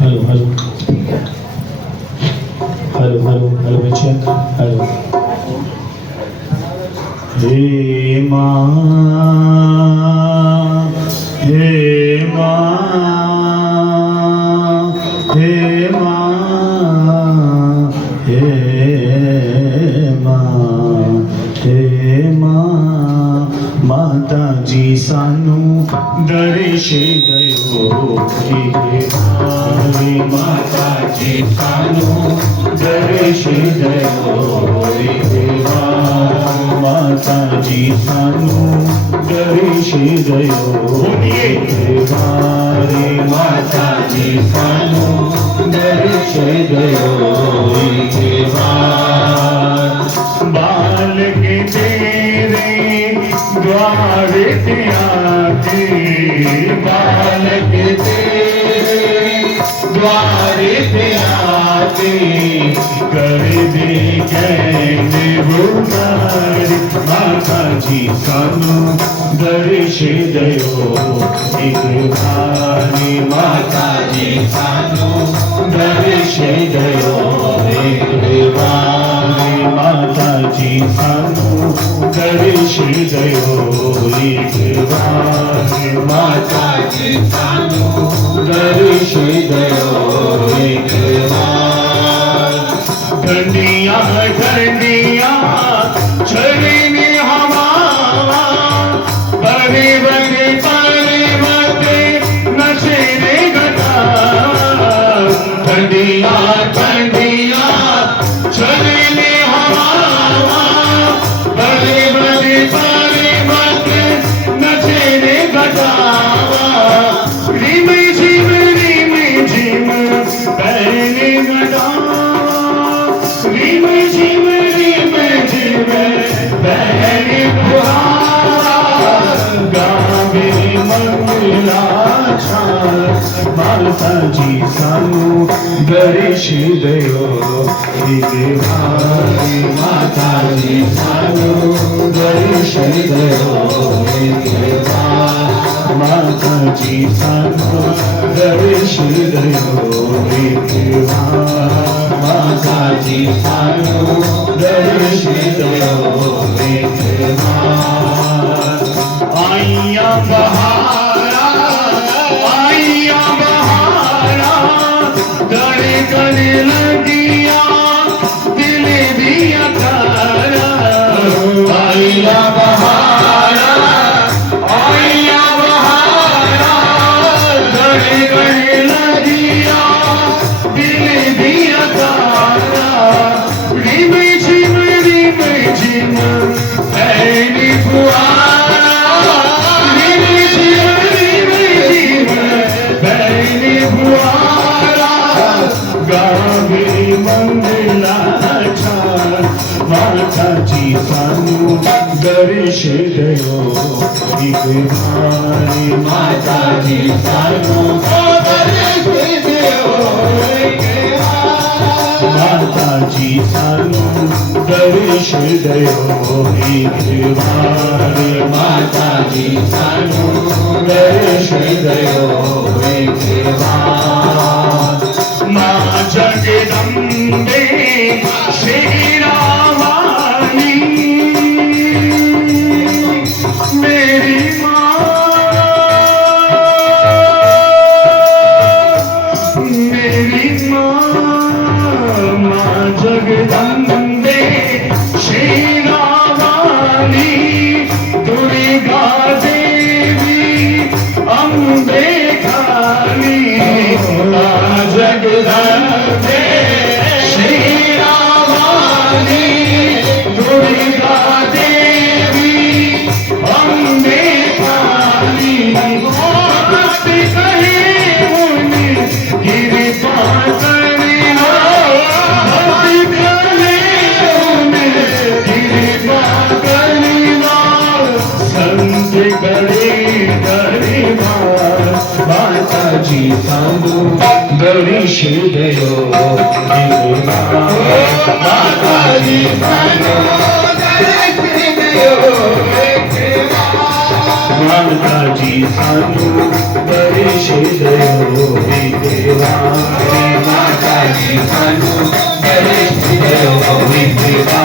hello hello hello hello hello नीचे हेलो। हे माँ, हे माँ, हे माँ, हे माँ, हे माँ, माता जी सानू दर्श दयो। हे माता जी सानू दर्श दयो। माता जी सानू दर्श दयो। माता जी सानू दर्श दयो। बाल के तेरे द्वार पे आके, बाल के तेरे द्वार पे आके कर दे कहने बुखार। माता जी सानू दर्श दयो एक बारी। माता जी सानू दर्श दयो एक बारी। माता जी सानू दर्श दयो एक बारी। माता जी सानू दर्श दयो एक बार। धनिया धनिया चरनी हमारा, बड़े बड़े पर्वत नचे रे गदा। धनिया धनिया चरनी हमारा, बड़े बड़े पर्वत नचे रे गदा। रिम झिम पहले गदा। रिम झिम पहले गावे मंगलाचार। माता जी सानू दर्श दयो एक बारी। माता जी सानू दर्श दयो एक बार। माता जी सानू दर्श दयो एक बार। माता जी सानू दर्श दयो एक बार। आइया बहारा, आइया बहारा, धड़कन लगिया दिल दिया तारा। आइया बहारा, आइया बहारा, धड़कन लगिया दिल दिया तारा। रिम झिम पहली फुहारा। रिम झिम पहली फुहारा, गावे मंगलाचार। माता जी सानू दर्श दयो एक बारी। माता जी सानू दर्श दयो एक बार। માતાજી સાનું દર્શ દયો હે દેવા માતાજી સાનું દર્શ દયો હે દેવા મા જગદંબે શેરાવાલી मेरी माँ जगदम्बे शेरावाली दुर्गा देवी अम्बे काली माँ जगदम्बे शेरावाली दुर्गा देवी अम्बे काली बात कहे मुनि गिरि पातनिया बात कहे मुनि गिरि पातनिया संत गड़े माताजी साधु गणेश दयो माताजी साधु गणेश दयो माताजी सानू दर्श दयो हे देवा माताजी सानू दर्श दयो हे देवा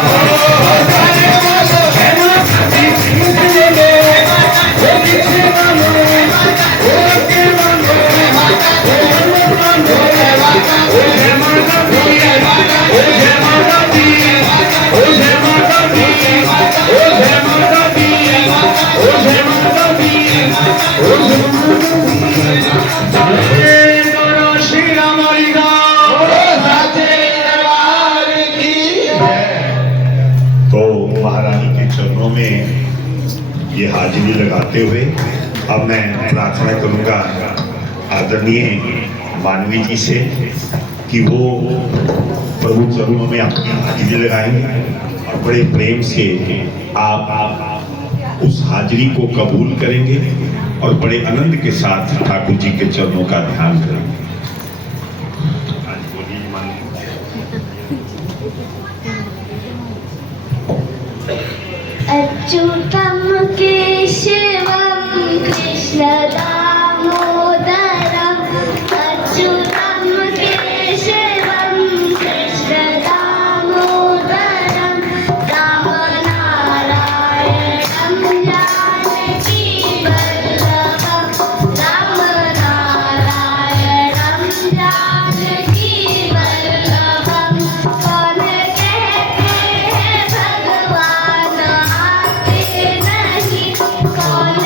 तो महारानी के चरणों में ये हाजिरी लगाते हुए अब मैं प्रार्थना करूंगा आदरणीय मानवी जी से कि वो प्रभु चरणों में अपनी हाजिरी लगाएंगे और बड़े प्रेम से आप उस हाजिरी को कबूल करेंगे और बड़े आनंद के साथ ठाकुर जी के चरणों का ध्यान करेंगे। अच्युतं केशवं कृष्ण दामोदरम् अच्युतं केशवं कृष्ण दामोदरं रामनारायणं जानकी वल्लभं रामनारायणं जानकी वल्लभं कौन कहते हैं भगवान आते नहीं कौन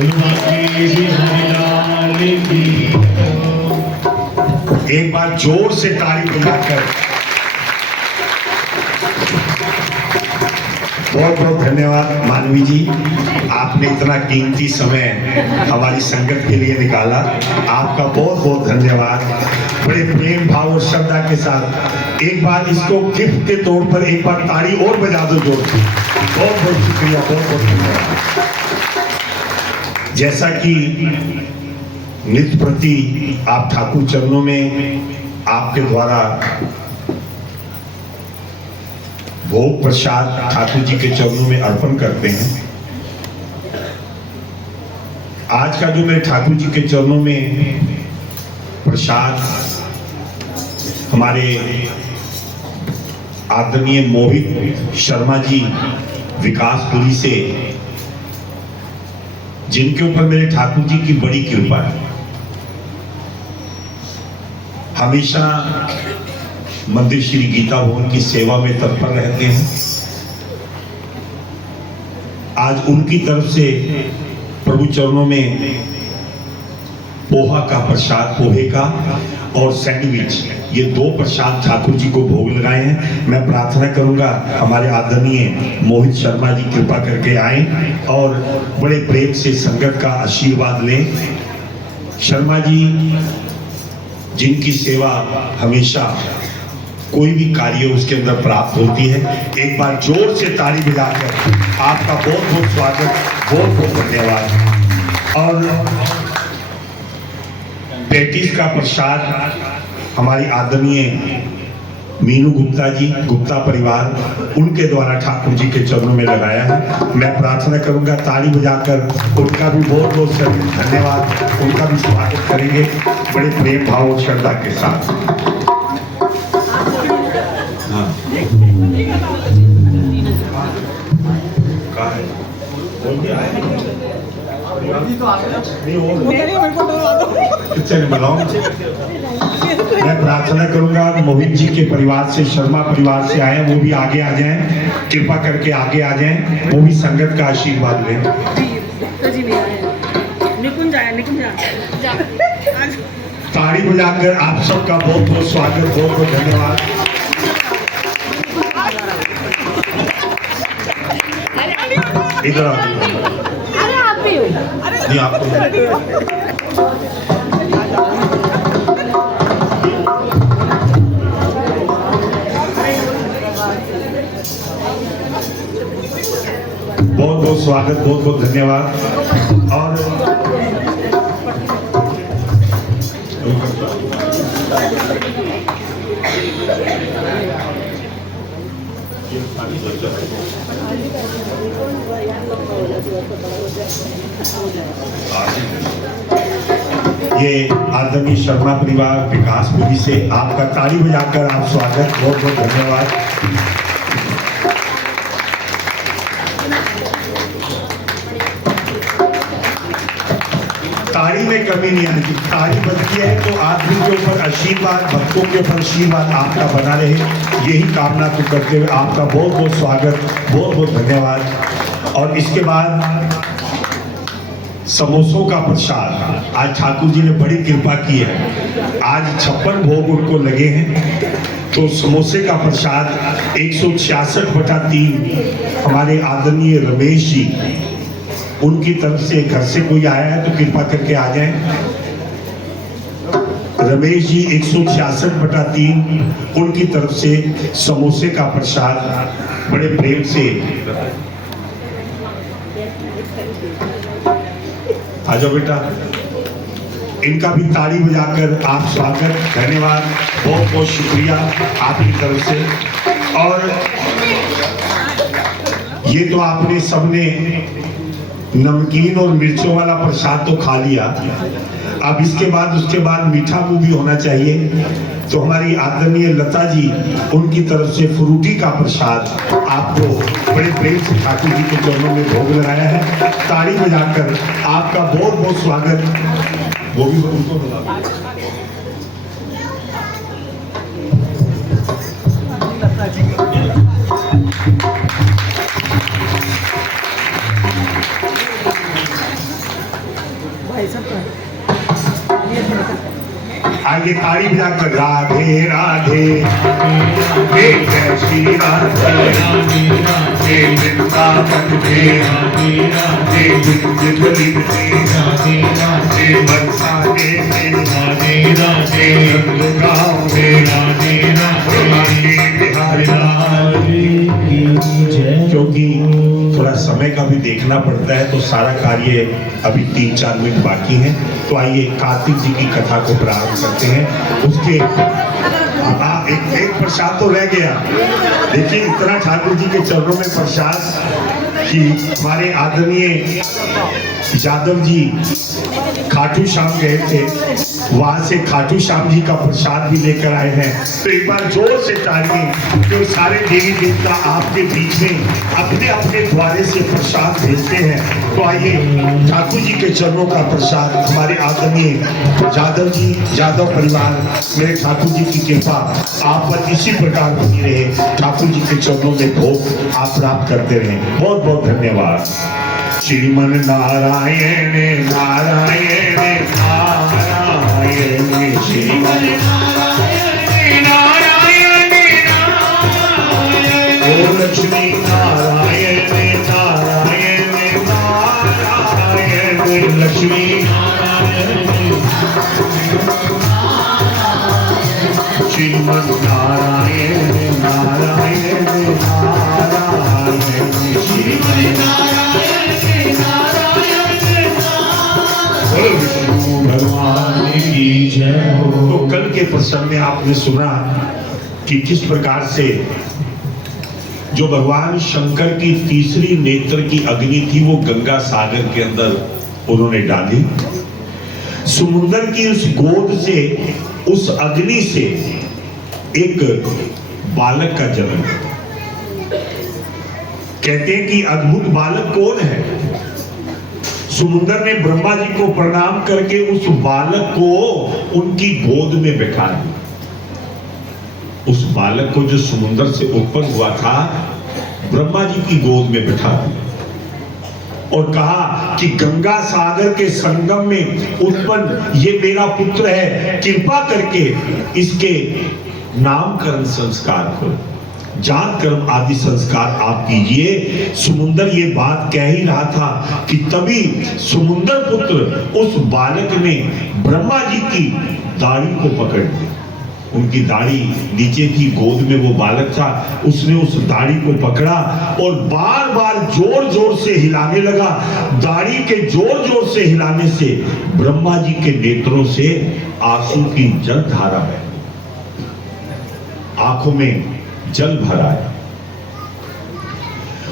हनुमान बिहारी लाल की एक बार जोर से ताली बजाकर बहुत बहुत धन्यवाद मानवी जी, आपने इतना कीमती समय हमारी संगत के लिए निकाला। आपका बहुत बहुत धन्यवाद। बड़े प्रेम भाव और श्रद्धा के साथ एक बार इसको गिफ्ट के तौर पर एक बार ताली और बजा दो जोर से। बहुत बहुत शुक्रिया, बहुत बहुत धन्यवाद। जैसा कि नित्य प्रति आप ठाकुर चरणों में आपके द्वारा भोग प्रसाद ठाकुर जी के चरणों में अर्पण करते हैं, आज का जो मेरे ठाकुर जी के चरणों में प्रसाद हमारे आदरणीय मोहित शर्मा जी विकासपुरी से, जिनके ऊपर मेरे ठाकुर जी की बड़ी कृपा है, हमेशा मंदिर श्री गीता भवन की सेवा में तत्पर रहते हैं। आज उनकी तरफ से प्रभु चरणों में पोहा का प्रसाद, पोहे का और सैंडविच, ये दो प्रसाद ठाकुर जी को भोग लगाए हैं। मैं प्रार्थना करूंगा हमारे आदरणीय मोहित शर्मा जी कृपा करके आए और बड़े प्रेम से संगत का आशीर्वाद लें। शर्मा जी जिनकी सेवा हमेशा कोई भी कार्य उसके अंदर प्राप्त होती है, एक बार जोर से ताली बजाकर आपका बहुत बहुत स्वागत, बहुत बहुत धन्यवाद। और पैटीज का प्रसाद हमारी आदरणीय मीनू गुप्ता जी, गुप्ता परिवार, उनके द्वारा ठाकुर जी के चरणों में लगाया है। मैं प्रार्थना करूंगा ताली बजाकर उनका भी बहुत बहुत धन्यवाद, उनका भी स्वागत करेंगे बड़े प्रेम भाव और श्रद्धा के साथ। हाँ। कहाँ है? बोल के आए? नहीं हो। चलिए बुलाओ। मैं प्रार्थना करूंगा मोहित जी के परिवार से, शर्मा परिवार से आए, वो भी आगे आ जाएं, कृपा करके आगे आ जाएं, वो भी संगत का आशीर्वाद लें। ताड़ी बजाकर आप सबका बहुत बहुत स्वागत, बहुत बहुत धन्यवाद। इधर अरे आप भी हो। नहीं आपको बहुत बहुत स्वागत, बहुत बहुत धन्यवाद। और ये आदरणीय शर्मा परिवार विकासपुरी से आपका ताली बजाकर आप स्वागत, बहुत बहुत धन्यवाद। ताड़ी में कमी नहीं आनी चाहिए, ताड़ी बनती है तो आदमी के ऊपर आशीर्वाद, भक्तों के ऊपर आशीर्वाद आपका बना रहे, यही कामना को करते हुए आपका बहुत बहुत स्वागत, बहुत बहुत धन्यवाद। और इसके बाद समोसों का प्रसाद, आज ठाकुर जी ने बड़ी कृपा की है, आज 56 भोग उनको लगे हैं, तो समोसे का प्रसाद 166/3 हमारे आदरणीय रमेश जी, उनकी तरफ से घर से कोई आया है तो कृपा करके आ जाएं। रमेश जी 166/3 उनकी तरफ से समोसे का प्रसाद बड़े प्रेम से। आ जाओ बेटा, इनका भी ताली बजाकर आप स्वागत, धन्यवाद, बहुत बहुत शुक्रिया आपकी तरफ से। और ये तो आपने सबने नमकीन और मिर्चों वाला प्रसाद तो खा लिया, अब इसके बाद उसके बाद मीठा मुंह भी होना चाहिए, तो हमारी आदरणीय लता जी, उनकी तरफ से फ्रूटी का प्रसाद आपको बड़े प्रेम से ठाकुर जी के चरणों में भोग लगाया है। ताली बजाकर आपका बहुत बहुत स्वागत, वो भी उनको बुला। आइए ताली बजाकर राधे राधे हे जय श्री राधे हे वृंदावन में हे बिंदुली हे बरसाने में हे गाँव में बिहारी क्योंकि थोड़ा समय का भी देखना पड़ता है तो सारा कार्य अभी 3-4 मिनट बाकी है। तो आइए कार्तिक जी की कथा को प्रारंभ करते हैं। उसके एक प्रसाद तो रह गया। देखिए इतना ठाकुर जी के चरणों में प्रसाद कि हमारे आदरणीय यादव जी खाटू श्याम गए थे, वहां से खाटू श्याम जी का प्रसाद भी लेकर आए हैं। तो एक बार जोर से तालियां जो सारे देवी देवता आपके बीच में अपने अपने द्वारे से प्रसाद भेजते हैं। तो आइए ठाकुर जी के चरणों का प्रसाद हमारे आदरणीय यादव जी, यादव परिवार, मेरे ठाकुर जी की कृपा आप पर इसी प्रकार बनी रहे। ठाकुर जी के चरणों में भोग आप प्राप्त करते रहे। बहुत बहुत धन्यवाद। श्रीमन नारायण नारायण नारायण श्रीमन नारायण नारायण नारायण ओ लक्ष्मी नारायण नारायण नारायण लक्ष्मी श्रीमन नारायण नारायण नारायण श्रीमन भगवान की जय हो। तो कल के प्रसंग में आपने सुना कि किस प्रकार से जो भगवान शंकर की तीसरी नेत्र की अग्नि थी वो गंगा सागर के अंदर उन्होंने डाली। समुद्र की उस गोद से, उस अग्नि से एक बालक का जन्म। कहते हैं कि अद्भुत बालक कौन है? समुद्र ने ब्रह्मा जी को प्रणाम करके उस बालक को उनकी गोद में बैठा दिया। उस बालक को जो समुद्र से उत्पन्न हुआ था ब्रह्मा जी की गोद में बैठा दिया और कहा कि गंगा सागर के संगम में उत्पन्न ये मेरा पुत्र है, कृपा करके इसके नामकरण संस्कार करो, जात कर्म आदि संस्कार आप कीजिए। समुद्र ये बात कह ही रहा था कि तभी समुद्र पुत्र उस बालक ने ब्रह्मा जी की दाढ़ी को पकड़ लिया। उनकी दाढ़ी नीचे थी, गोद में वो बालक था, उसने उस दाढ़ी को पकड़ा और बार बार जोर जोर से हिलाने लगा। दाढ़ी के जोर जोर से हिलाने से ब्रह्मा जी के नेत्रों से आंसू की जल धारा है, आंखों में जल भरा है।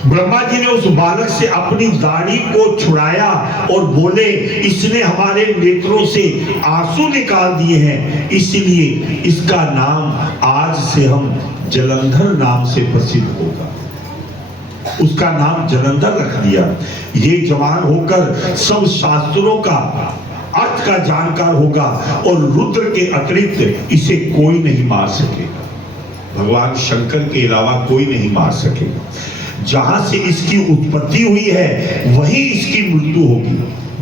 ब्रह्मा जी ने उस बालक से अपनी दाढ़ी को छुड़ाया और बोले, इसने हमारे नेत्रों से आंसू निकाल दिए हैं, इसलिए इसका नाम आज से हम जलंधर नाम से प्रसिद्ध होगा। उसका नाम जलंधर रख दिया। ये जवान होकर सब शास्त्रों का अर्थ का जानकार होगा और रुद्र के अतिरिक्त इसे कोई नहीं मार सकेगा। भगवान शंकर के अलावा कोई नहीं मार सकेगा। जहां से इसकी उत्पत्ति हुई है वहीं इसकी मृत्यु होगी।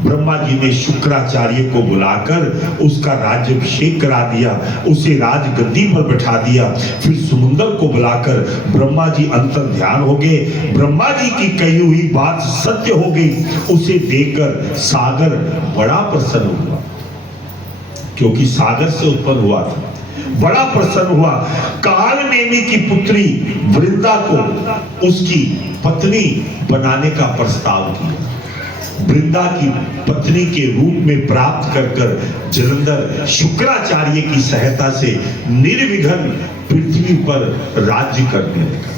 ब्रह्मा जी ने शुक्राचार्य को बुलाकर उसका राज्याभिषेक करा दिया, उसे राजगद्दी पर बैठा दिया। फिर समुद्र को बुलाकर ब्रह्मा जी अंतर ध्यान हो गए। ब्रह्मा जी की कही हुई बात सत्य हो गई। उसे देखकर सागर बड़ा प्रसन्न हुआ, क्योंकि सागर से उत्पन्न हुआ था। बड़ा प्रसन्न हुआ। कालनेमी की पुत्री वृंदा को उसकी पत्नी बनाने का प्रस्ताव किया। वृंदा की पत्नी के रूप में प्राप्त कर जलंधर शुक्राचार्य की सहायता से निर्विघ्न पृथ्वी पर राज्य करने लगा।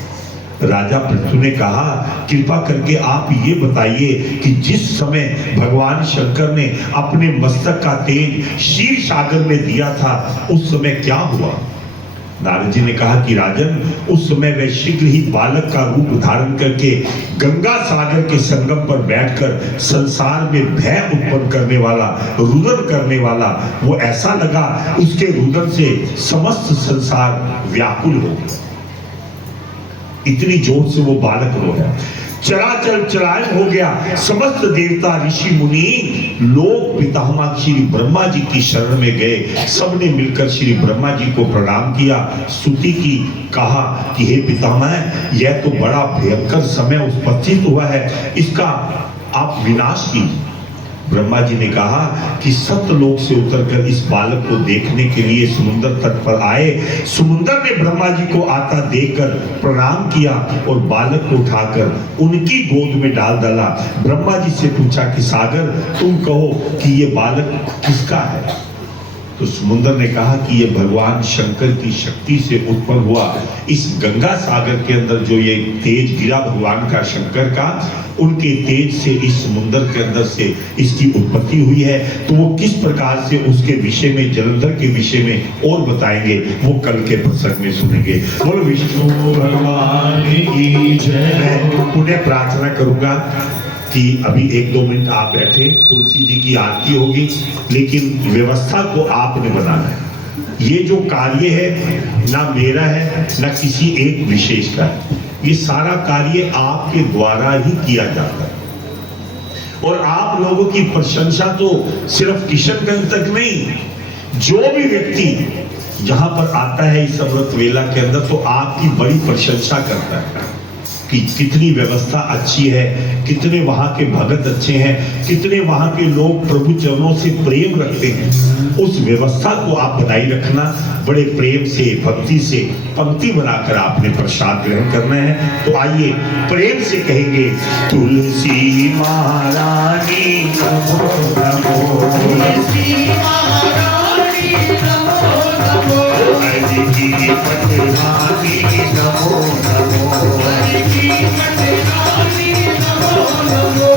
राजा पृथु ने कहा, कृपा करके आप ये बताइए कि जिस समय भगवान शंकर ने अपने मस्तक का तेज क्षीर सागर में दिया था उस समय क्या हुआ? नारद जी ने कहा कि राजन, उस समय वह शीघ्र ही बालक का रूप धारण करके गंगा सागर के संगम पर बैठकर संसार में भय उत्पन्न करने वाला, रुदन करने वाला, वो ऐसा लगा उसके रुदन से समस्त संसार व्याकुल हो गया। इतनी जोर से वो बालक रोया, चराचर चराचर हो गया। समस्त देवता ऋषि मुनि लोग पितामह श्री ब्रह्मा जी की शरण में गए। सबने मिलकर श्री ब्रह्मा जी को प्रणाम किया, स्तुति की, कहा कि हे पितामह, यह तो बड़ा भयंकर समय उपस्थित हुआ है, इसका आप विनाश कीजिए। ब्रह्मा जी ने कहा कि सतलोक से उतरकर इस बालक को देखने के लिए समुद्र तट पर आए। समुद्र ने ब्रह्मा जी को आता देखकर प्रणाम किया और बालक को उठाकर उनकी गोद में डाल डाला। ब्रह्मा जी से पूछा कि सागर, तुम कहो कि ये बालक किसका है? तो समुद्र ने कहा कि ये भगवान शंकर की शक्ति से उत्पन्न हुआ। इस गंगा सागर के अंदर जो ये तेज गिरा भगवान का, शंकर का, उनके तेज से इस समुद्र के अंदर से इसकी उत्पत्ति हुई है। तो वो किस प्रकार से उसके विषय में, जलंधर के विषय में और बताएंगे, वो कल के प्रसंग में सुनेंगे। बोलो विष्णु भगवान की जय। मैं उन्हें प्रार्थना करूंगा कि अभी 1-2 मिनट आप बैठे, तुलसी जी की आरती होगी, लेकिन व्यवस्था को आपने बनाना है। ये जो कार्य है ना मेरा है ना किसी एक विशेष का है, ये सारा कार्य आपके द्वारा ही किया जाता है। और आप लोगों की प्रशंसा तो सिर्फ किशनगंज तक नहीं, जो भी व्यक्ति यहाँ पर आता है इस अमृत वेला के अंदर, तो आपकी बड़ी प्रशंसा करता है कि कितनी व्यवस्था अच्छी है, कितने वहाँ के भगत अच्छे हैं, कितने वहाँ के लोग प्रभु चरणों से प्रेम रखते हैं। उस व्यवस्था को आप बनाए रखना, बड़े प्रेम से, भक्ति से पंक्ति बनाकर आपने प्रसाद ग्रहण करना है। तो आइए प्रेम से कहेंगे, तुलसी महारानी नमो नमो, तुलसी महारानी नमो नमो, हरि की पटरानी नमो नमो, हरि की पटरानी नमो नमो,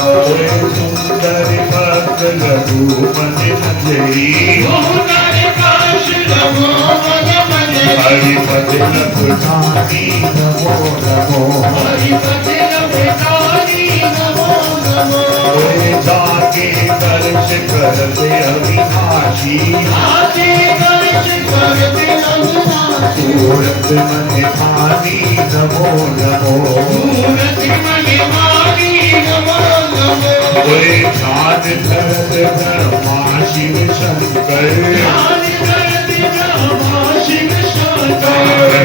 सुंदर भक्त रघुपत नंदनी, सुंदर काश रघुपत नंदनी, हरि पद लखटानी नमो नमो, हरि पद लखटानी नमो नमो, जाके दर्श करते अविनाशी, जाके दर्श करते अविनाशी, सूरत मन भानी नमो नमो, सूरत मन भानी नमो नमो, ध्यान धरत ब्रह्मा शिव शंकर, ध्यान धरत ब्रह्मा शिव शंकर,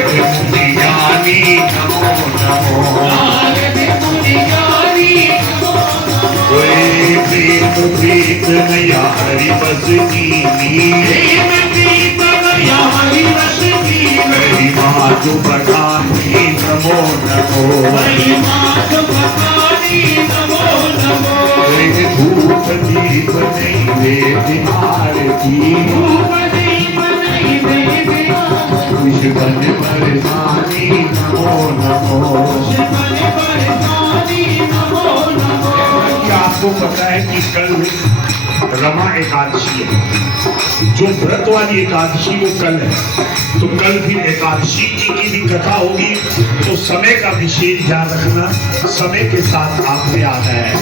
ज्ञानी नमो नमो, प्रीत नया हरि बस कीनी, प्रीत नया हरि बस कीनी, हरि माधु बखानी नमो नमो, हरि माधु बखानी नमो नमो, धूप दीप नैवेद्य आरती, धूप दीप नैवेद्य आरती, विश्वन बरसानी नमो नमो, विश्वन बरसानी नमो नमो। आपको पता है कि कल रमा एकादशी है, जो व्रत वाली एकादशी वो कल है, तो कल फिर एकादशी जी की भी कथा होगी। तो समय का विशेष ध्यान रखना, समय के साथ आपने आना है।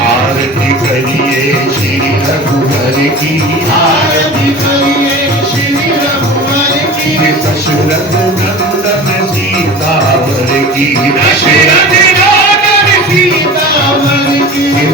आरती करिए श्री रघुवर की, आरती करिए श्री रघुवर की, दशरथ नंदन सीतावर की, दशरथ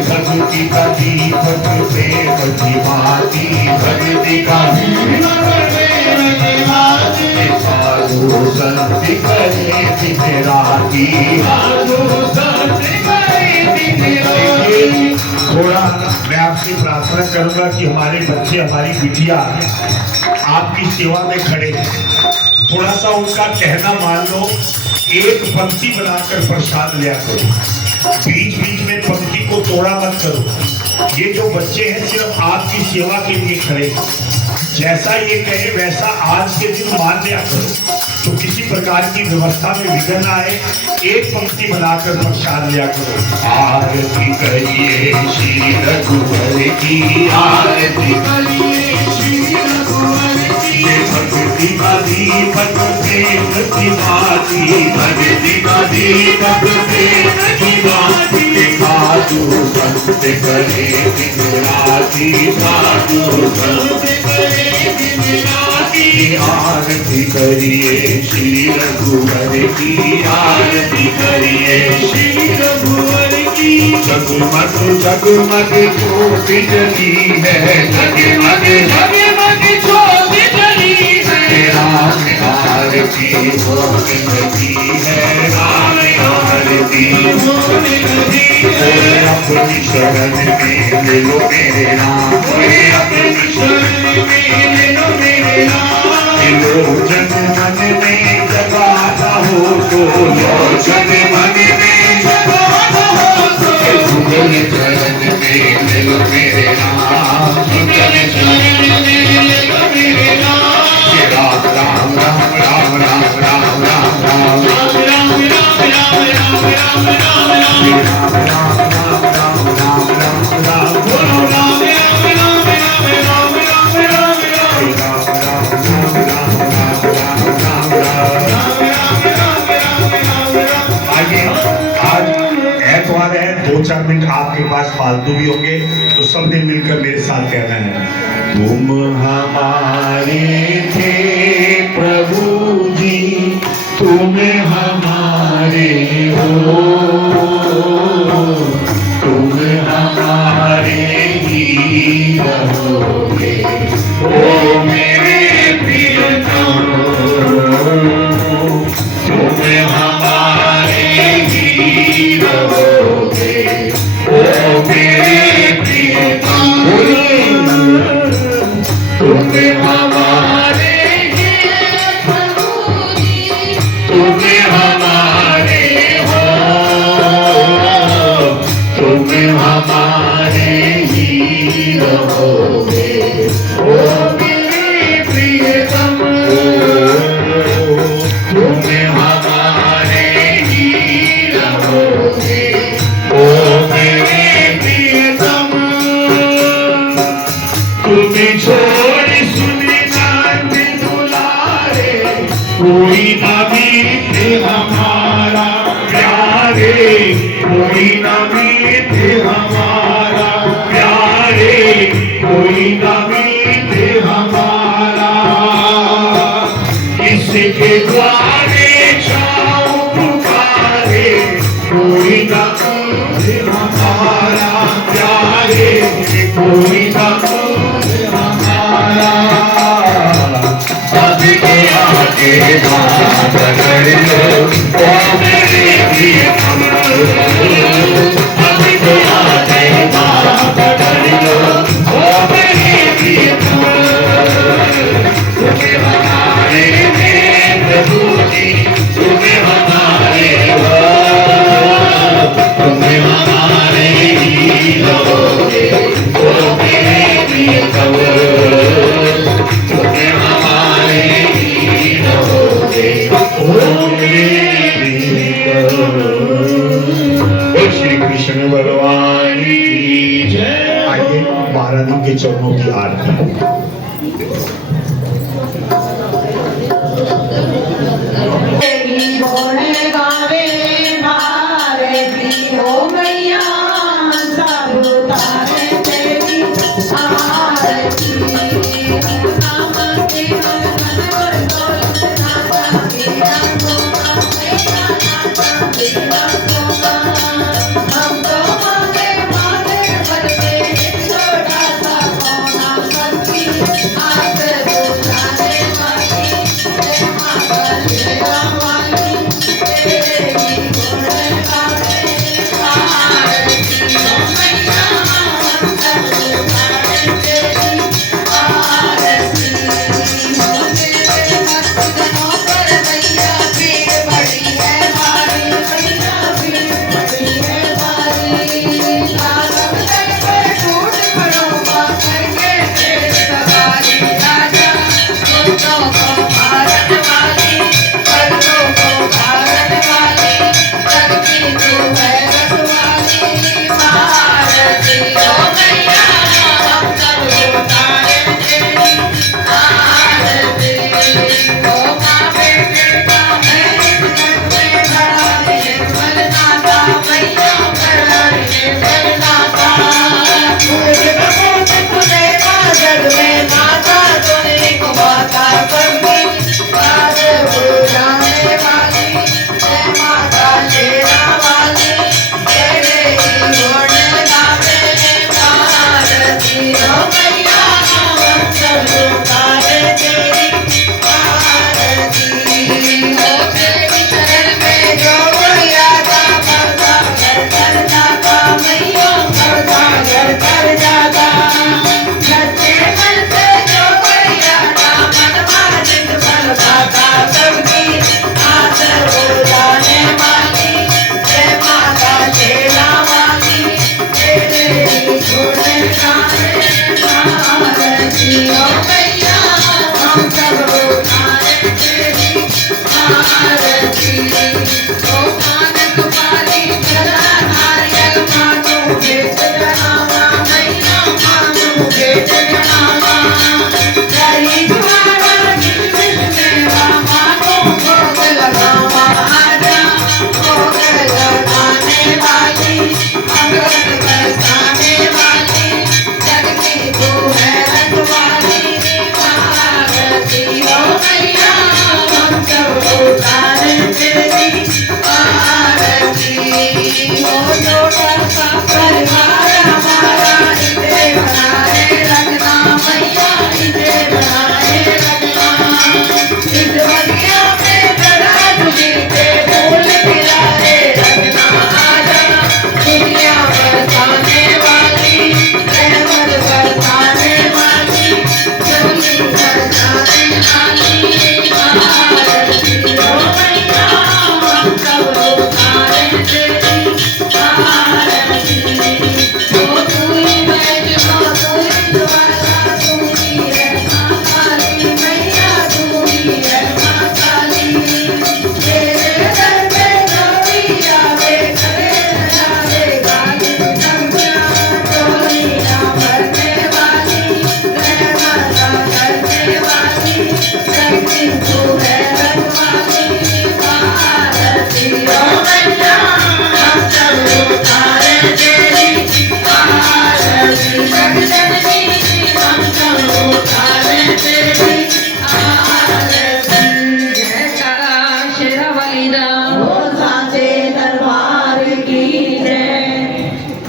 भक्ति का दीपक प्रेम की बाती, भक्ति का दीपक प्रेम की बाती, साधु संत करे दिन राती, साधु संत करे दिन राती। थोड़ा मैं आपसे प्रार्थना करूंगा कि हमारे बच्चे, हमारी बिटिया आपकी सेवा में खड़े हैं, थोड़ा सा उनका कहना मान लो, एक पंक्ति बनाकर प्रसाद लिया करो, बीच बीच में पंक्ति को तोड़ा मत करो। ये जो बच्चे हैं सिर्फ आपकी सेवा के लिए खड़े, जैसा ये कहे वैसा आज के दिन मान लिया करो, तो किसी प्रकार की व्यवस्था में विघ्न न आए। एक पंक्ति बनाकर प्रसाद लिया करो। आरती करिए श्री रघुवर की, आरती करिए श्री रघुवर की, भक्ति का दीपक प्रेम की बाती, भक्ति का दीपक प्रेम की बाती, साधु संत करे दिन राती, साधु संत करे दिन राती, आरती करिए श्री रघुवर की, आरती करिए श्री रघुवर की। जगमग जगमग ज्योत जली है, जगमग जगमग ज्योत जली है, राम आरती होने लगी है, राम आरती होने लगी है। अपनी शरण में ले लो मेरे राम, अपनी शरण में ले लो मेरे राम। लोचन मन में जगाना हो तो, लोचन मन में जगाना हो तो, मेरे चरण में ले लो मेरे राम, मेरे चरण में ले लो मेरे राम। राम राम राम राम राम राम राम राम राम राम राम राम राम राम राम राम बोलो राम राम राम राम राम राम राम राम। आइए, आज एतवार है, 2-4 मिनट आपके पास फालतू भी होंगे, तो सबने मिलकर मेरे साथ कहना है, तुम हमारे थे प्रभु जी, तुम हमारे हो, तुम हमारे ही रहोगे, ओ मेरे प्रियतम, तुम हमारे ही रहोगे, ओ मेरे प्रियतम, तुम हमारे ही प्रभु जी, तुम हमारे हो, तुम हमारे ही रहोगे, ओ मेरे प्रियतम, तुम हमारे ही रहोगे, ओ मेरे प्रियतम। तुम्हें छोड़ सुने नाम दुलारे, कोई न मीते हमारा प्यारे, कोई न मीते हमारा प्यारे, कोई न मीते हमारा। इसके द्वारे जाओ पुकारे, कोई न मीते हमारा प्यारे, कोई न आगे बात कर लो, ओ मेरे प्रियतम, अभी तो आगे बात कर लो, ओ मेरे प्रियतम। तुम्हें हमारे हैं प्रभु जी, तुम्हें हमारे हो, तुम्हें हमारे ही रहोगे, ओ मेरे प्रियतम, तुम्हें हमारे श्री कृष्ण भगवान की जय। आइए, महारानी के चरणों की आरती। Thank you.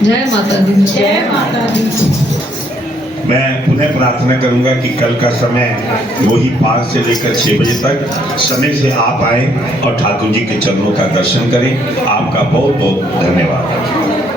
जय माता दी। जय माता दी। मैं पुनः प्रार्थना करूंगा कि कल का समय वही 5 से लेकर 6 बजे तक समय से आप आए और ठाकुर जी के चरणों का दर्शन करें। आपका बहुत बहुत धन्यवाद।